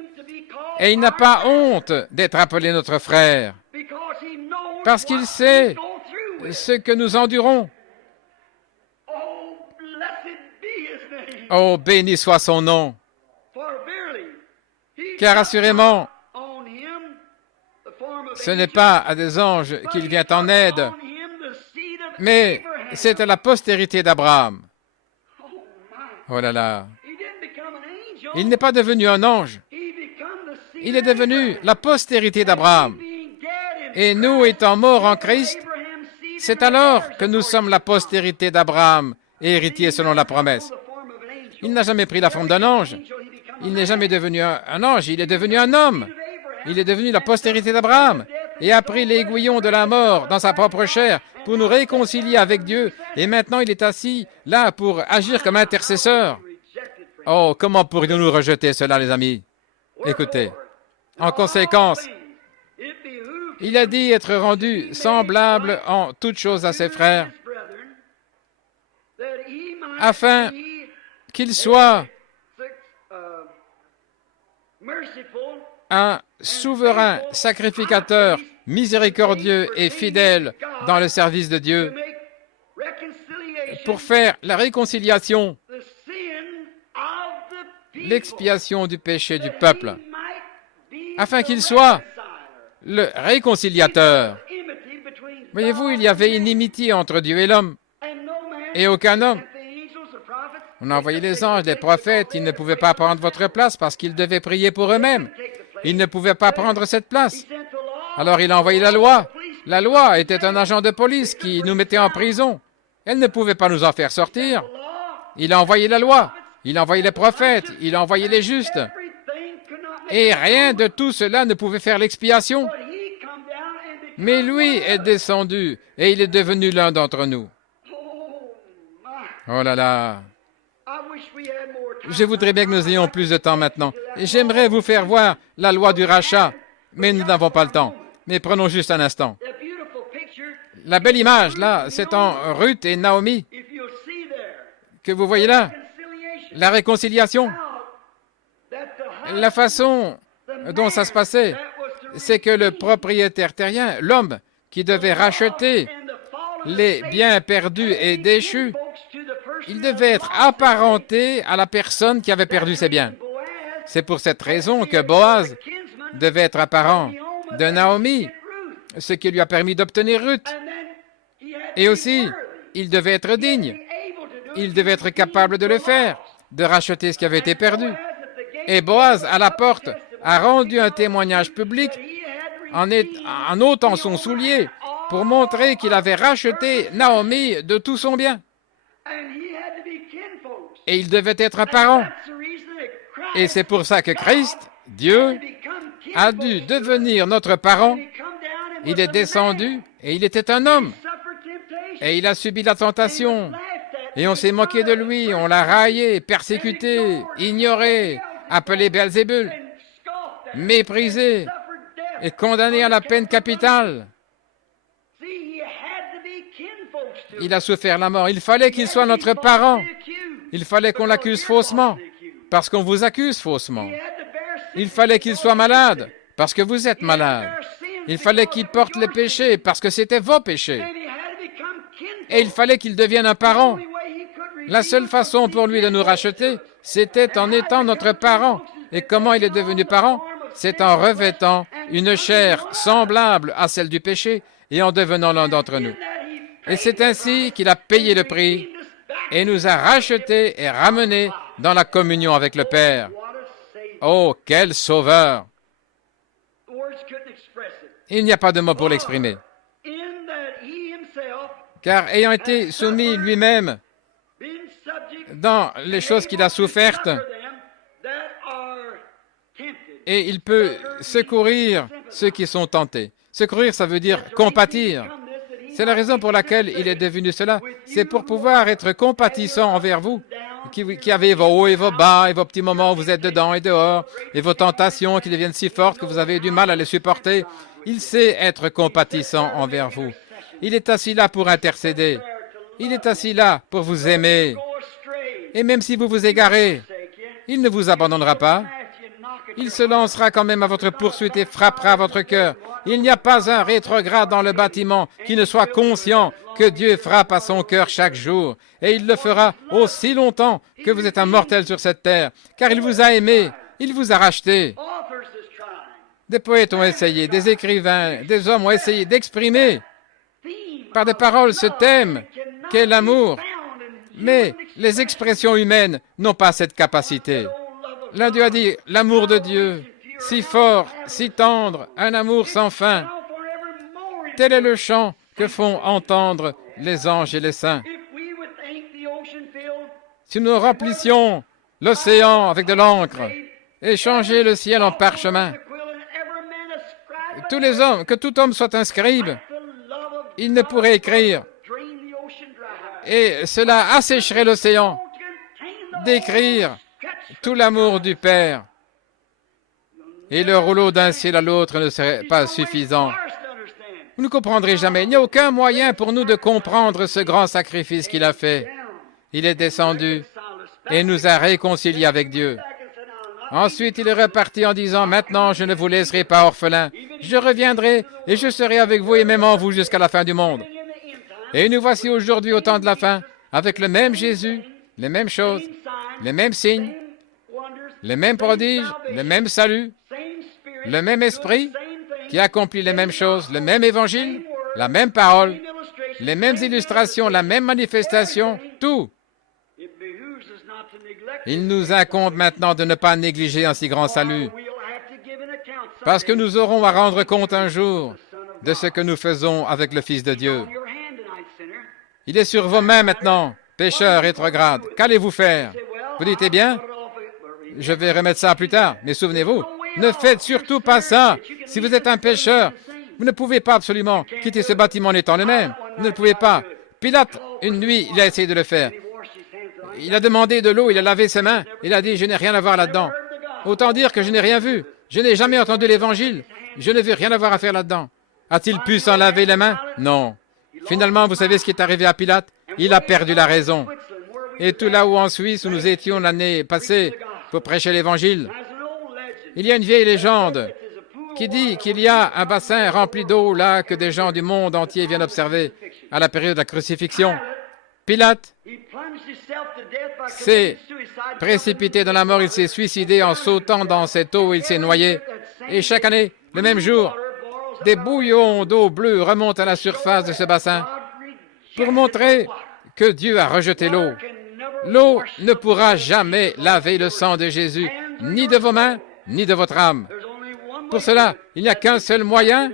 Et il n'a pas honte d'être appelé notre frère. Parce qu'il sait ce que nous endurons. Oh, béni soit son nom. Car assurément, ce n'est pas à des anges qu'il vient en aide, mais c'est à la postérité d'Abraham. Oh là là. Il n'est pas devenu un ange. Il est devenu la postérité d'Abraham. Et nous, étant morts en Christ, c'est alors que nous sommes la postérité d'Abraham et héritiers selon la promesse. Il n'a jamais pris la forme d'un ange. Il n'est jamais devenu un ange, il est devenu un homme. Il est devenu la postérité d'Abraham et a pris l'aiguillon de la mort dans sa propre chair pour nous réconcilier avec Dieu. Et maintenant, il est assis là pour agir comme intercesseur. Oh, comment pourrions-nous rejeter cela, les amis? Écoutez, en conséquence, il a dit être rendu semblable en toutes choses à ses frères, afin qu'il soit un souverain sacrificateur miséricordieux et fidèle dans le service de Dieu pour faire la réconciliation, l'expiation du péché du peuple, afin qu'il soit le réconciliateur. Voyez-vous, il y avait une inimitié entre Dieu et l'homme, et aucun homme. On a envoyé les anges, les prophètes, ils ne pouvaient pas prendre votre place parce qu'ils devaient prier pour eux-mêmes. Ils ne pouvaient pas prendre cette place. Alors il a envoyé la loi. La loi était un agent de police qui nous mettait en prison. Elle ne pouvait pas nous en faire sortir. Il a envoyé la loi. Il a envoyé les prophètes. Il a envoyé les justes. Et rien de tout cela ne pouvait faire l'expiation. Mais lui est descendu et il est devenu l'un d'entre nous. Oh là là! Je voudrais bien que nous ayons plus de temps maintenant. Et j'aimerais vous faire voir la loi du rachat, mais nous n'avons pas le temps. Mais prenons juste un instant. La belle image, là, c'est en Ruth et Naomi que vous voyez là. La réconciliation. La façon dont ça se passait, c'est que le propriétaire terrien, l'homme qui devait racheter les biens perdus et déchus, il devait être apparenté à la personne qui avait perdu ses biens. C'est pour cette raison que Boaz devait être apparent de Naomi, ce qui lui a permis d'obtenir Ruth. Et aussi, il devait être digne. Il devait être capable de le faire, de racheter ce qui avait été perdu. Et Boaz, à la porte, a rendu un témoignage public en ôtant son soulier pour montrer qu'il avait racheté Naomi de tout son bien. Et il devait être un parent. Et c'est pour ça que Christ, Dieu, a dû devenir notre parent. Il est descendu et il était un homme. Et il a subi la tentation. Et on s'est moqué de lui, on l'a raillé, persécuté, ignoré, appelé Belzébul, méprisé et condamné à la peine capitale. Il a souffert la mort. Il fallait qu'il soit notre parent. Il fallait qu'on l'accuse faussement, parce qu'on vous accuse faussement. Il fallait qu'il soit malade, parce que vous êtes malade. Il fallait qu'il porte les péchés, parce que c'était vos péchés. Et il fallait qu'il devienne un parent. La seule façon pour lui de nous racheter, c'était en étant notre parent. Et comment il est devenu parent? c'est en revêtant une chair semblable à celle du péché et en devenant l'un d'entre nous. Et c'est ainsi qu'il a payé le prix et nous a rachetés et ramenés dans la communion avec le Père. Oh, quel sauveur! Il n'y a pas de mots pour l'exprimer. Car ayant été soumis lui-même dans les choses qu'il a souffertes, et il peut secourir ceux qui sont tentés. Secourir, ça veut dire compatir. C'est la raison pour laquelle il est devenu cela. C'est pour pouvoir être compatissant envers vous, qui avez vos hauts et vos bas, et vos petits moments où vous êtes dedans et dehors, et vos tentations qui deviennent si fortes que vous avez du mal à les supporter. Il sait être compatissant envers vous. Il est assis là pour intercéder. Il est assis là pour vous aimer. Et même si vous vous égarez, il ne vous abandonnera pas. Il se lancera quand même à votre poursuite et frappera à votre cœur. Il n'y a pas un rétrograde dans le bâtiment qui ne soit conscient que Dieu frappe à son cœur chaque jour. Et il le fera aussi longtemps que vous êtes un mortel sur cette terre. Car il vous a aimé, il vous a racheté. Des poètes ont essayé, des écrivains, des hommes ont essayé d'exprimer par des paroles ce thème qu'est l'amour. Mais les expressions humaines n'ont pas cette capacité. L'un d'eux a dit, l'amour de Dieu, si fort, si tendre, un amour sans fin. Tel est le chant que font entendre les anges et les saints. Si nous remplissions l'océan avec de l'encre et changions le ciel en parchemin, tous les hommes, que tout homme soit un scribe, il ne pourrait écrire. Et cela assécherait l'océan d'écrire tout l'amour du Père. Et le rouleau d'un ciel à l'autre ne serait pas suffisant. Vous ne comprendrez jamais. Il n'y a aucun moyen pour nous de comprendre ce grand sacrifice qu'il a fait. Il est descendu et nous a réconciliés avec Dieu. Ensuite, il est reparti en disant, « Maintenant, je ne vous laisserai pas orphelins. Je reviendrai et je serai avec vous et même en vous jusqu'à la fin du monde. » Et nous voici aujourd'hui au temps de la fin, avec le même Jésus, les mêmes choses, les mêmes signes, les mêmes prodiges, le même salut, le même esprit qui accomplit les mêmes choses, le même évangile, la même parole, les mêmes illustrations, la même manifestation, tout. Il nous incombe maintenant de ne pas négliger un si grand salut, parce que nous aurons à rendre compte un jour de ce que nous faisons avec le Fils de Dieu. Il est sur vos mains maintenant, pécheurs rétrogrades. Qu'allez-vous faire? Vous dites, eh bien, je vais remettre ça plus tard. Mais souvenez-vous, ne faites surtout pas ça. Si vous êtes un pécheur, vous ne pouvez pas absolument quitter ce bâtiment en étant le même. Vous ne pouvez pas. Pilate, une nuit, il a essayé de le faire. Il a demandé de l'eau, il a lavé ses mains. Il a dit, je n'ai rien à voir là-dedans. Autant dire que je n'ai rien vu. Je n'ai jamais entendu l'Évangile. Je ne veux rien avoir à faire là-dedans. A-t-il pu s'en laver les mains? Non. Finalement, vous savez ce qui est arrivé à Pilate? Il a perdu la raison. Et tout là où en Suisse, où nous étions l'année passée pour prêcher l'Évangile, il y a une vieille légende qui dit qu'il y a un bassin rempli d'eau là que des gens du monde entier viennent observer à la période de la crucifixion. Pilate s'est précipité dans la mort, il s'est suicidé en sautant dans cette eau, il s'est noyé. Et chaque année, le même jour, des bouillons d'eau bleue remontent à la surface de ce bassin pour montrer que Dieu a rejeté l'eau. L'eau ne pourra jamais laver le sang de Jésus, ni de vos mains, ni de votre âme. Pour cela, il n'y a qu'un seul moyen,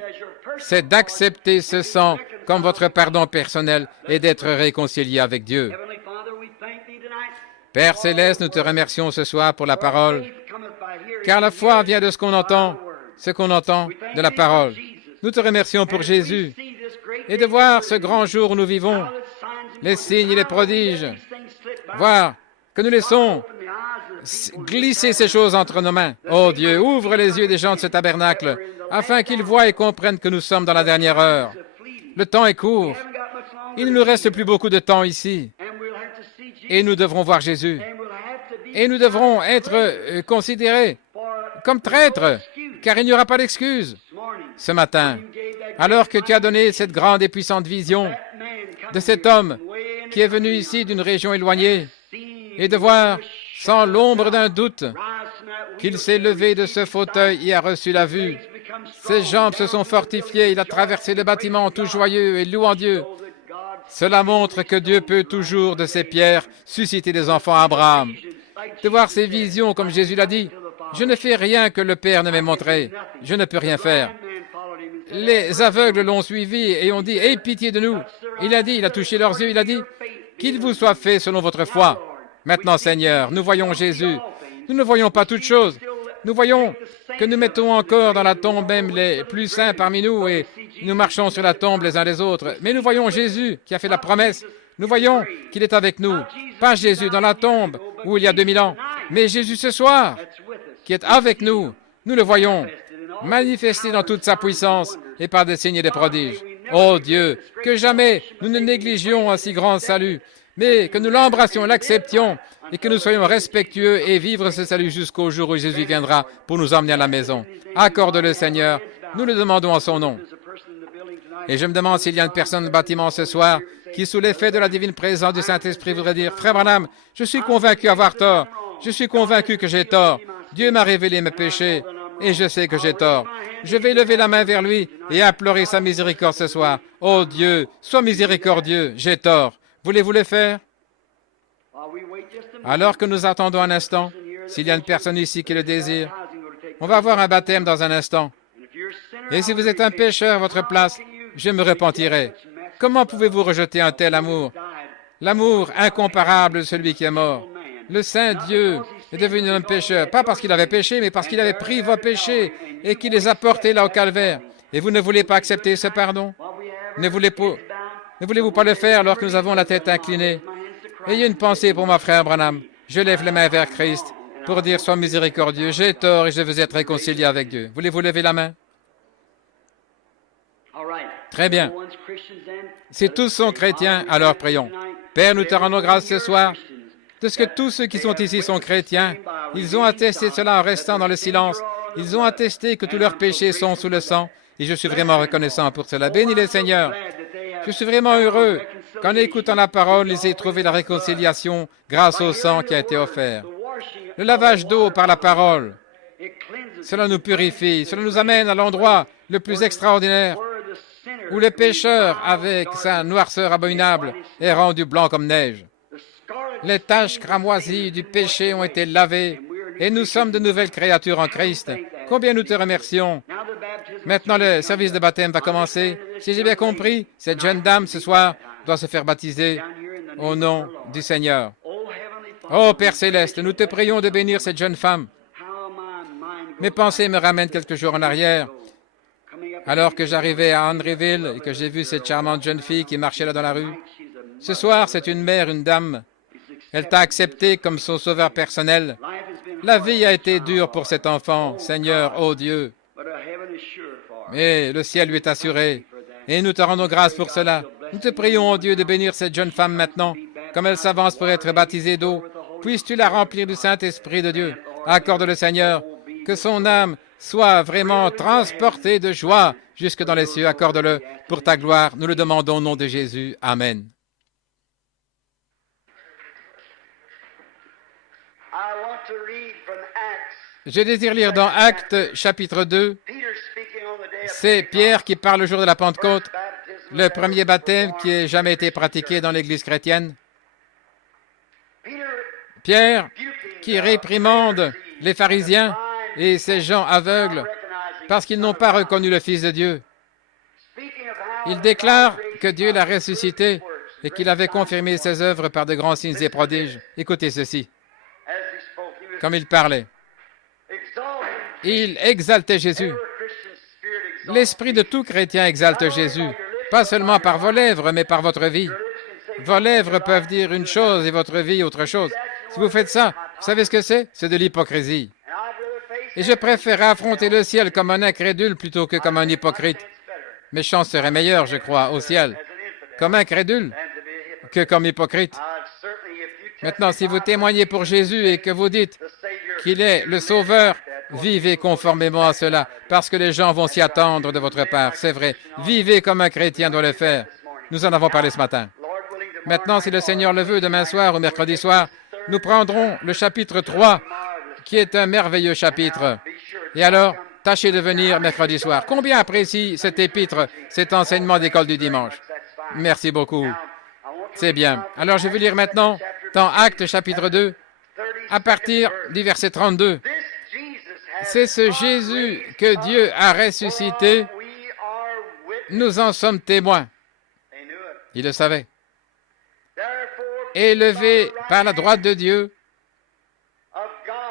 c'est d'accepter ce sang comme votre pardon personnel et d'être réconcilié avec Dieu. Père Céleste, nous te remercions ce soir pour la parole, car la foi vient de ce qu'on entend de la parole. Nous te remercions pour Jésus et de voir ce grand jour où nous vivons, les signes et les prodiges, voir que nous laissons glisser ces choses entre nos mains. Oh Dieu, ouvre les yeux des gens de ce tabernacle, afin qu'ils voient et comprennent que nous sommes dans la dernière heure. Le temps est court. Il ne nous reste plus beaucoup de temps ici. Et nous devrons voir Jésus. Et nous devrons être considérés comme traîtres, car il n'y aura pas d'excuse. Ce matin, alors que tu as donné cette grande et puissante vision de cet homme qui est venu ici d'une région éloignée, et de voir, sans l'ombre d'un doute, qu'il s'est levé de ce fauteuil et a reçu la vue. Ses jambes se sont fortifiées, il a traversé le bâtiment tout joyeux et louant Dieu. Cela montre que Dieu peut toujours, de ces pierres, susciter des enfants à Abraham. De voir ces visions, comme Jésus l'a dit, je ne fais rien que le Père ne m'ait montré. Je ne peux rien faire. Les aveugles l'ont suivi et ont dit, « Aie pitié de nous !» Il a dit, il a touché leurs yeux, il a dit, « Qu'il vous soit fait selon votre foi. » Maintenant, Seigneur, nous voyons Jésus. Nous ne voyons pas toutes choses. Nous voyons que nous mettons encore dans la tombe même les plus saints parmi nous et nous marchons sur la tombe les uns les autres. Mais nous voyons Jésus qui a fait la promesse. Nous voyons qu'il est avec nous. Pas Jésus dans la tombe où il y a 2000 ans, mais Jésus ce soir qui est avec nous. Nous le voyons manifesté dans toute sa puissance et par des signes et des prodiges. Oh Dieu, que jamais nous ne négligions un si grand salut, mais que nous l'embrassions, l'acceptions et que nous soyons respectueux et vivre ce salut jusqu'au jour où Jésus viendra pour nous emmener à la maison. Accorde-le, Seigneur. Nous le demandons en son nom. Et je me demande s'il y a une personne de bâtiment ce soir qui, sous l'effet de la divine présence du Saint-Esprit, voudrait dire, « Frère Branham, je suis convaincu d'avoir tort. Je suis convaincu que j'ai tort. Dieu m'a révélé mes péchés et je sais que j'ai tort. Je vais lever la main vers lui et implorer sa miséricorde ce soir. Oh Dieu, sois miséricordieux, j'ai tort. Voulez-vous le faire? » Alors que nous attendons un instant, s'il y a une personne ici qui le désire, on va avoir un baptême dans un instant. Et si vous êtes un pécheur à votre place, je me repentirai. Comment pouvez-vous rejeter un tel amour? L'amour incomparable de celui qui est mort. Le Saint Dieu est devenu un pécheur, pas parce qu'il avait péché, mais parce qu'il avait pris vos péchés et qu'il les a portés là au calvaire. Et vous ne voulez pas accepter ce pardon? Ne voulez-vous pas le faire alors que nous avons la tête inclinée? Ayez une pensée pour mon frère Branham. Je lève les mains vers Christ pour dire, sois miséricordieux, j'ai tort et je veux être réconcilié avec Dieu. Voulez-vous lever la main? Très bien. Si tous sont chrétiens, alors prions. Père, nous te rendons grâce ce soir de ce que tous ceux qui sont ici sont chrétiens. Ils ont attesté cela en restant dans le silence. Ils ont attesté que tous leurs péchés sont sous le sang. Et je suis vraiment reconnaissant pour cela. Bénis les Seigneur. Je suis vraiment heureux qu'en écoutant la parole, ils aient trouvé la réconciliation grâce au sang qui a été offert. Le lavage d'eau par la parole, cela nous purifie, cela nous amène à l'endroit le plus extraordinaire où le pécheur, avec sa noirceur abominable, est rendu blanc comme neige. Les taches cramoisies du péché ont été lavées et nous sommes de nouvelles créatures en Christ. Combien nous te remercions. Maintenant, le service de baptême va commencer. Si j'ai bien compris, cette jeune dame ce soir doit se faire baptiser au nom du Seigneur. Oh Père Céleste, nous te prions de bénir cette jeune femme. Mes pensées me ramènent quelques jours en arrière, alors que j'arrivais à Henryville et que j'ai vu cette charmante jeune fille qui marchait là dans la rue. Ce soir, c'est une mère, une dame. Elle t'a accepté comme son sauveur personnel. La vie a été dure pour cet enfant, Seigneur, ô Dieu. Mais le ciel lui est assuré. Et nous te rendons grâce pour cela. Nous te prions, ô Dieu, de bénir cette jeune femme maintenant. Comme elle s'avance pour être baptisée d'eau, puisses-tu la remplir du Saint-Esprit de Dieu. Accorde-le, Seigneur, que son âme soit vraiment transportée de joie jusque dans les cieux. Accorde-le pour ta gloire. Nous le demandons au nom de Jésus. Amen. Je désire lire dans Actes, chapitre 2. C'est Pierre qui parle le jour de la Pentecôte, le premier baptême qui ait jamais été pratiqué dans l'Église chrétienne. Pierre qui réprimande les pharisiens et ces gens aveugles parce qu'ils n'ont pas reconnu le Fils de Dieu. Il déclare que Dieu l'a ressuscité et qu'il avait confirmé ses œuvres par de grands signes et prodiges. Écoutez ceci. Comme il parlait, il exaltait Jésus. L'esprit de tout chrétien exalte Jésus, pas seulement par vos lèvres, mais par votre vie. Vos lèvres peuvent dire une chose et votre vie autre chose. Si vous faites ça, vous savez ce que c'est? C'est de l'hypocrisie. Et je préfère affronter le ciel comme un incrédule plutôt que comme un hypocrite. Mes chances seraient meilleures, je crois, au ciel, comme incrédule que comme hypocrite. Maintenant, si vous témoignez pour Jésus et que vous dites qu'il est le Sauveur, vivez conformément à cela, parce que les gens vont s'y attendre de votre part. C'est vrai. Vivez comme un chrétien doit le faire. Nous en avons parlé ce matin. Maintenant, si le Seigneur le veut, demain soir ou mercredi soir, nous prendrons le chapitre 3 qui est un merveilleux chapitre. Et alors, tâchez de venir mercredi soir. Combien apprécie cet épître, cet enseignement d'école du dimanche? Merci beaucoup. C'est bien. Alors, je vais lire maintenant dans Actes chapitre 2, à partir du verset 32. C'est ce Jésus que Dieu a ressuscité. Nous en sommes témoins. Il le savait. Élevé par la droite de Dieu,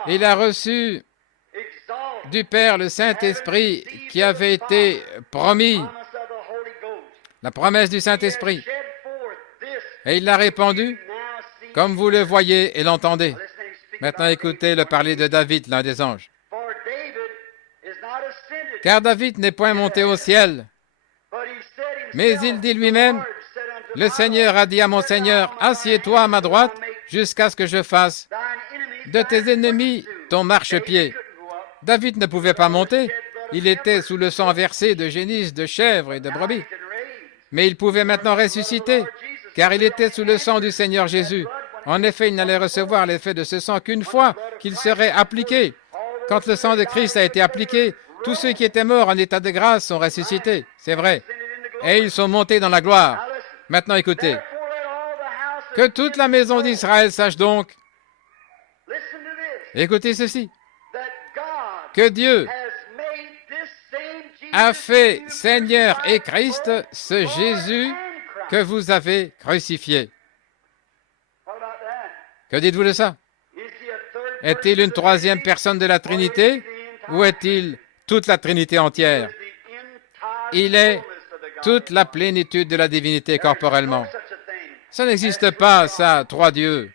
il a reçu du Père le Saint-Esprit qui avait été promis, la promesse du Saint-Esprit. Et il l'a répandu, comme vous le voyez et l'entendez. Maintenant, écoutez le parler de David, l'un des anges. Car David n'est point monté au ciel, mais il dit lui-même, le Seigneur a dit à mon Seigneur, assieds-toi à ma droite jusqu'à ce que je fasse de tes ennemis ton marchepied. David ne pouvait pas monter. Il était sous le sang versé de génisses, de chèvres et de brebis. Mais il pouvait maintenant ressusciter, car il était sous le sang du Seigneur Jésus. En effet, il n'allait recevoir l'effet de ce sang qu'une fois qu'il serait appliqué. Quand le sang de Christ a été appliqué, tous ceux qui étaient morts en état de grâce sont ressuscités. C'est vrai. Et ils sont montés dans la gloire. Maintenant, écoutez. Que toute la maison d'Israël sache donc, écoutez ceci, que Dieu a fait Seigneur et Christ ce Jésus que vous avez crucifié. Que dites-vous de ça? Est-il une troisième personne de la Trinité ou est-il toute la Trinité entière? Il est toute la plénitude de la divinité corporellement. Ça n'existe pas, ça, trois dieux.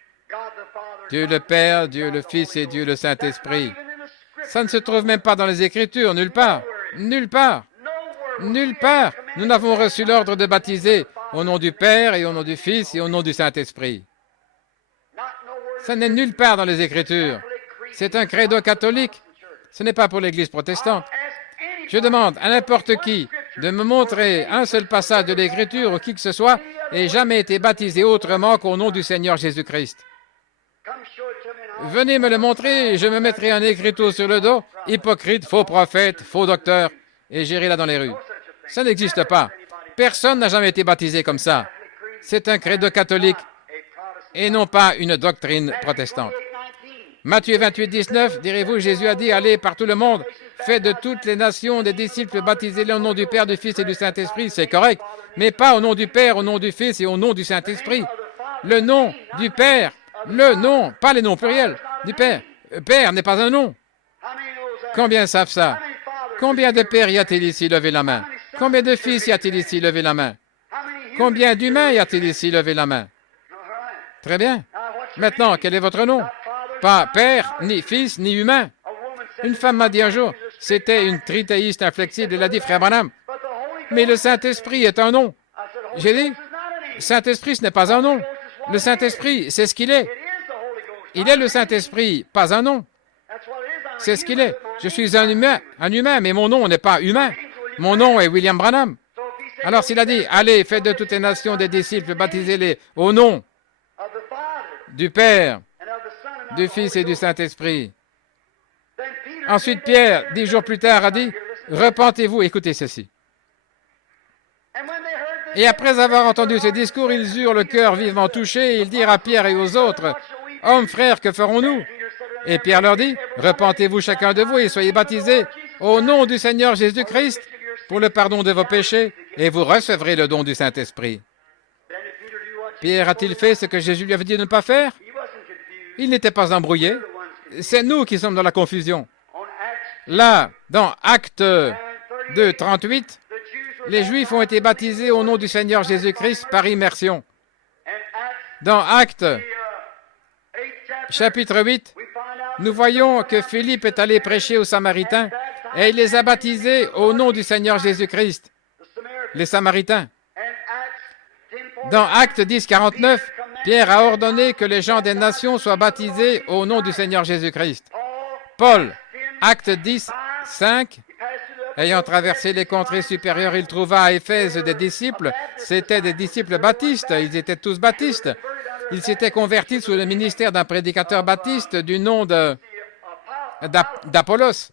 Dieu le Père, Dieu le Fils et Dieu le Saint-Esprit. Ça ne se trouve même pas dans les Écritures, nulle part. Nulle part. Nulle part. Nous n'avons reçu l'ordre de baptiser au nom du Père et au nom du Fils et au nom du Saint-Esprit. Ça n'est nulle part dans les Écritures. C'est un credo catholique. Ce n'est pas pour l'Église protestante. Je demande à n'importe qui de me montrer un seul passage de l'Écriture ou qui que ce soit ait jamais été baptisé autrement qu'au nom du Seigneur Jésus-Christ. Venez me le montrer et je me mettrai un écriteau sur le dos, hypocrite, faux prophète, faux docteur, et j'irai là dans les rues. Ça n'existe pas. Personne n'a jamais été baptisé comme ça. C'est un credo catholique et non pas une doctrine protestante. Matthieu 28, 19, direz-vous, Jésus a dit, allez par tout le monde, faites de toutes les nations des disciples, baptisez-les au nom du Père, du Fils et du Saint-Esprit. C'est correct, mais pas au nom du Père, au nom du Fils et au nom du Saint-Esprit. Le nom du Père, le nom, pas les noms pluriels, du Père. Père n'est pas un nom. Combien savent ça? Combien de pères y a-t-il ici? Levez la main. Combien de fils y a-t-il ici? Levez la main. Combien d'humains y a-t-il ici? Levez la main. Très bien. Maintenant, quel est votre nom? Pas père, ni fils, ni humain. Une femme m'a dit un jour, c'était une trithéiste inflexible, elle a dit, frère Branham, mais le Saint-Esprit est un nom. J'ai dit, Saint-Esprit, ce n'est pas un nom. Le Saint-Esprit, c'est ce qu'il est. Il est le Saint-Esprit, pas un nom. C'est ce qu'il est. Je suis un humain, mais mon nom n'est pas humain. Mon nom est William Branham. Alors s'il a dit, allez, faites de toutes les nations des disciples, baptisez-les au nom du Père, du Fils et du Saint-Esprit. Ensuite, Pierre, 10 jours plus tard, a dit, repentez-vous, écoutez ceci. Et après avoir entendu ce discours, ils eurent le cœur vivement touché, et ils dirent à Pierre et aux autres, hommes, frères, que ferons-nous? Et Pierre leur dit, repentez-vous chacun de vous et soyez baptisés au nom du Seigneur Jésus-Christ pour le pardon de vos péchés, et vous recevrez le don du Saint-Esprit. Pierre a-t-il fait ce que Jésus lui avait dit de ne pas faire? Il n'était pas embrouillé. C'est nous qui sommes dans la confusion. Là, dans Actes 2, 38, les Juifs ont été baptisés au nom du Seigneur Jésus-Christ par immersion. Dans Actes, chapitre 8, nous voyons que Philippe est allé prêcher aux Samaritains et il les a baptisés au nom du Seigneur Jésus-Christ, les Samaritains. Dans Actes 10, 49, Pierre a ordonné que les gens des nations soient baptisés au nom du Seigneur Jésus-Christ. Paul, Acte 10, 5, ayant traversé les contrées supérieures, il trouva à Éphèse des disciples. C'étaient des disciples baptistes, ils étaient tous baptistes. Ils s'étaient convertis sous le ministère d'un prédicateur baptiste du nom de d'Apollos.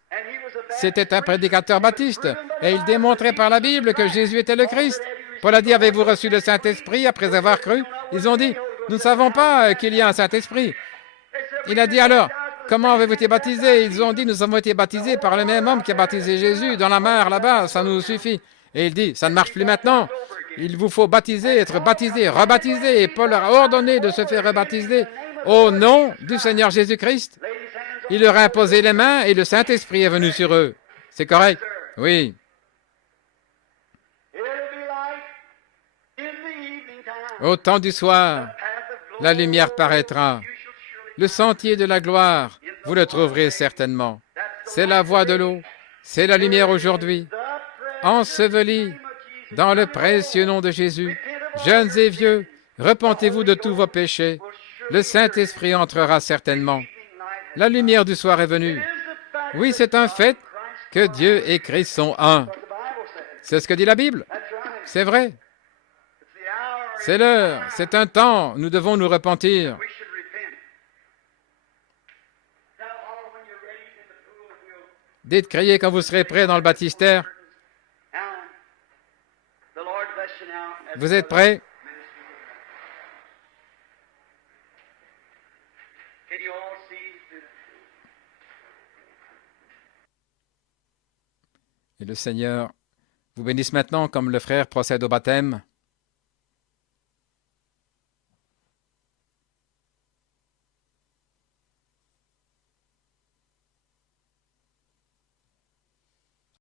C'était un prédicateur baptiste et il démontrait par la Bible que Jésus était le Christ. Paul a dit, avez-vous reçu le Saint-Esprit après avoir cru? Ils ont dit, nous ne savons pas qu'il y a un Saint-Esprit. Il a dit alors, comment avez-vous été baptisés? Ils ont dit, nous avons été baptisés par le même homme qui a baptisé Jésus dans la mer là-bas, ça nous suffit. Et il dit, ça ne marche plus maintenant. Il vous faut baptiser, être baptisé, rebaptisé. Et Paul leur a ordonné de se faire rebaptiser au nom du Seigneur Jésus-Christ. Il leur a imposé les mains et le Saint-Esprit est venu sur eux. C'est correct? Oui. Au temps du soir, la lumière paraîtra. Le sentier de la gloire, vous le trouverez certainement. C'est la voie de l'eau. C'est la lumière aujourd'hui. Ensevelie dans le précieux nom de Jésus. Jeunes et vieux, repentez-vous de tous vos péchés. Le Saint-Esprit entrera certainement. La lumière du soir est venue. Oui, c'est un fait que Dieu et Christ sont un. C'est ce que dit la Bible. C'est vrai. C'est l'heure, c'est un temps, nous devons nous repentir. Dites, criez quand vous serez prêts dans le baptistère. Vous êtes prêts? Et le Seigneur vous bénisse maintenant comme le frère procède au baptême.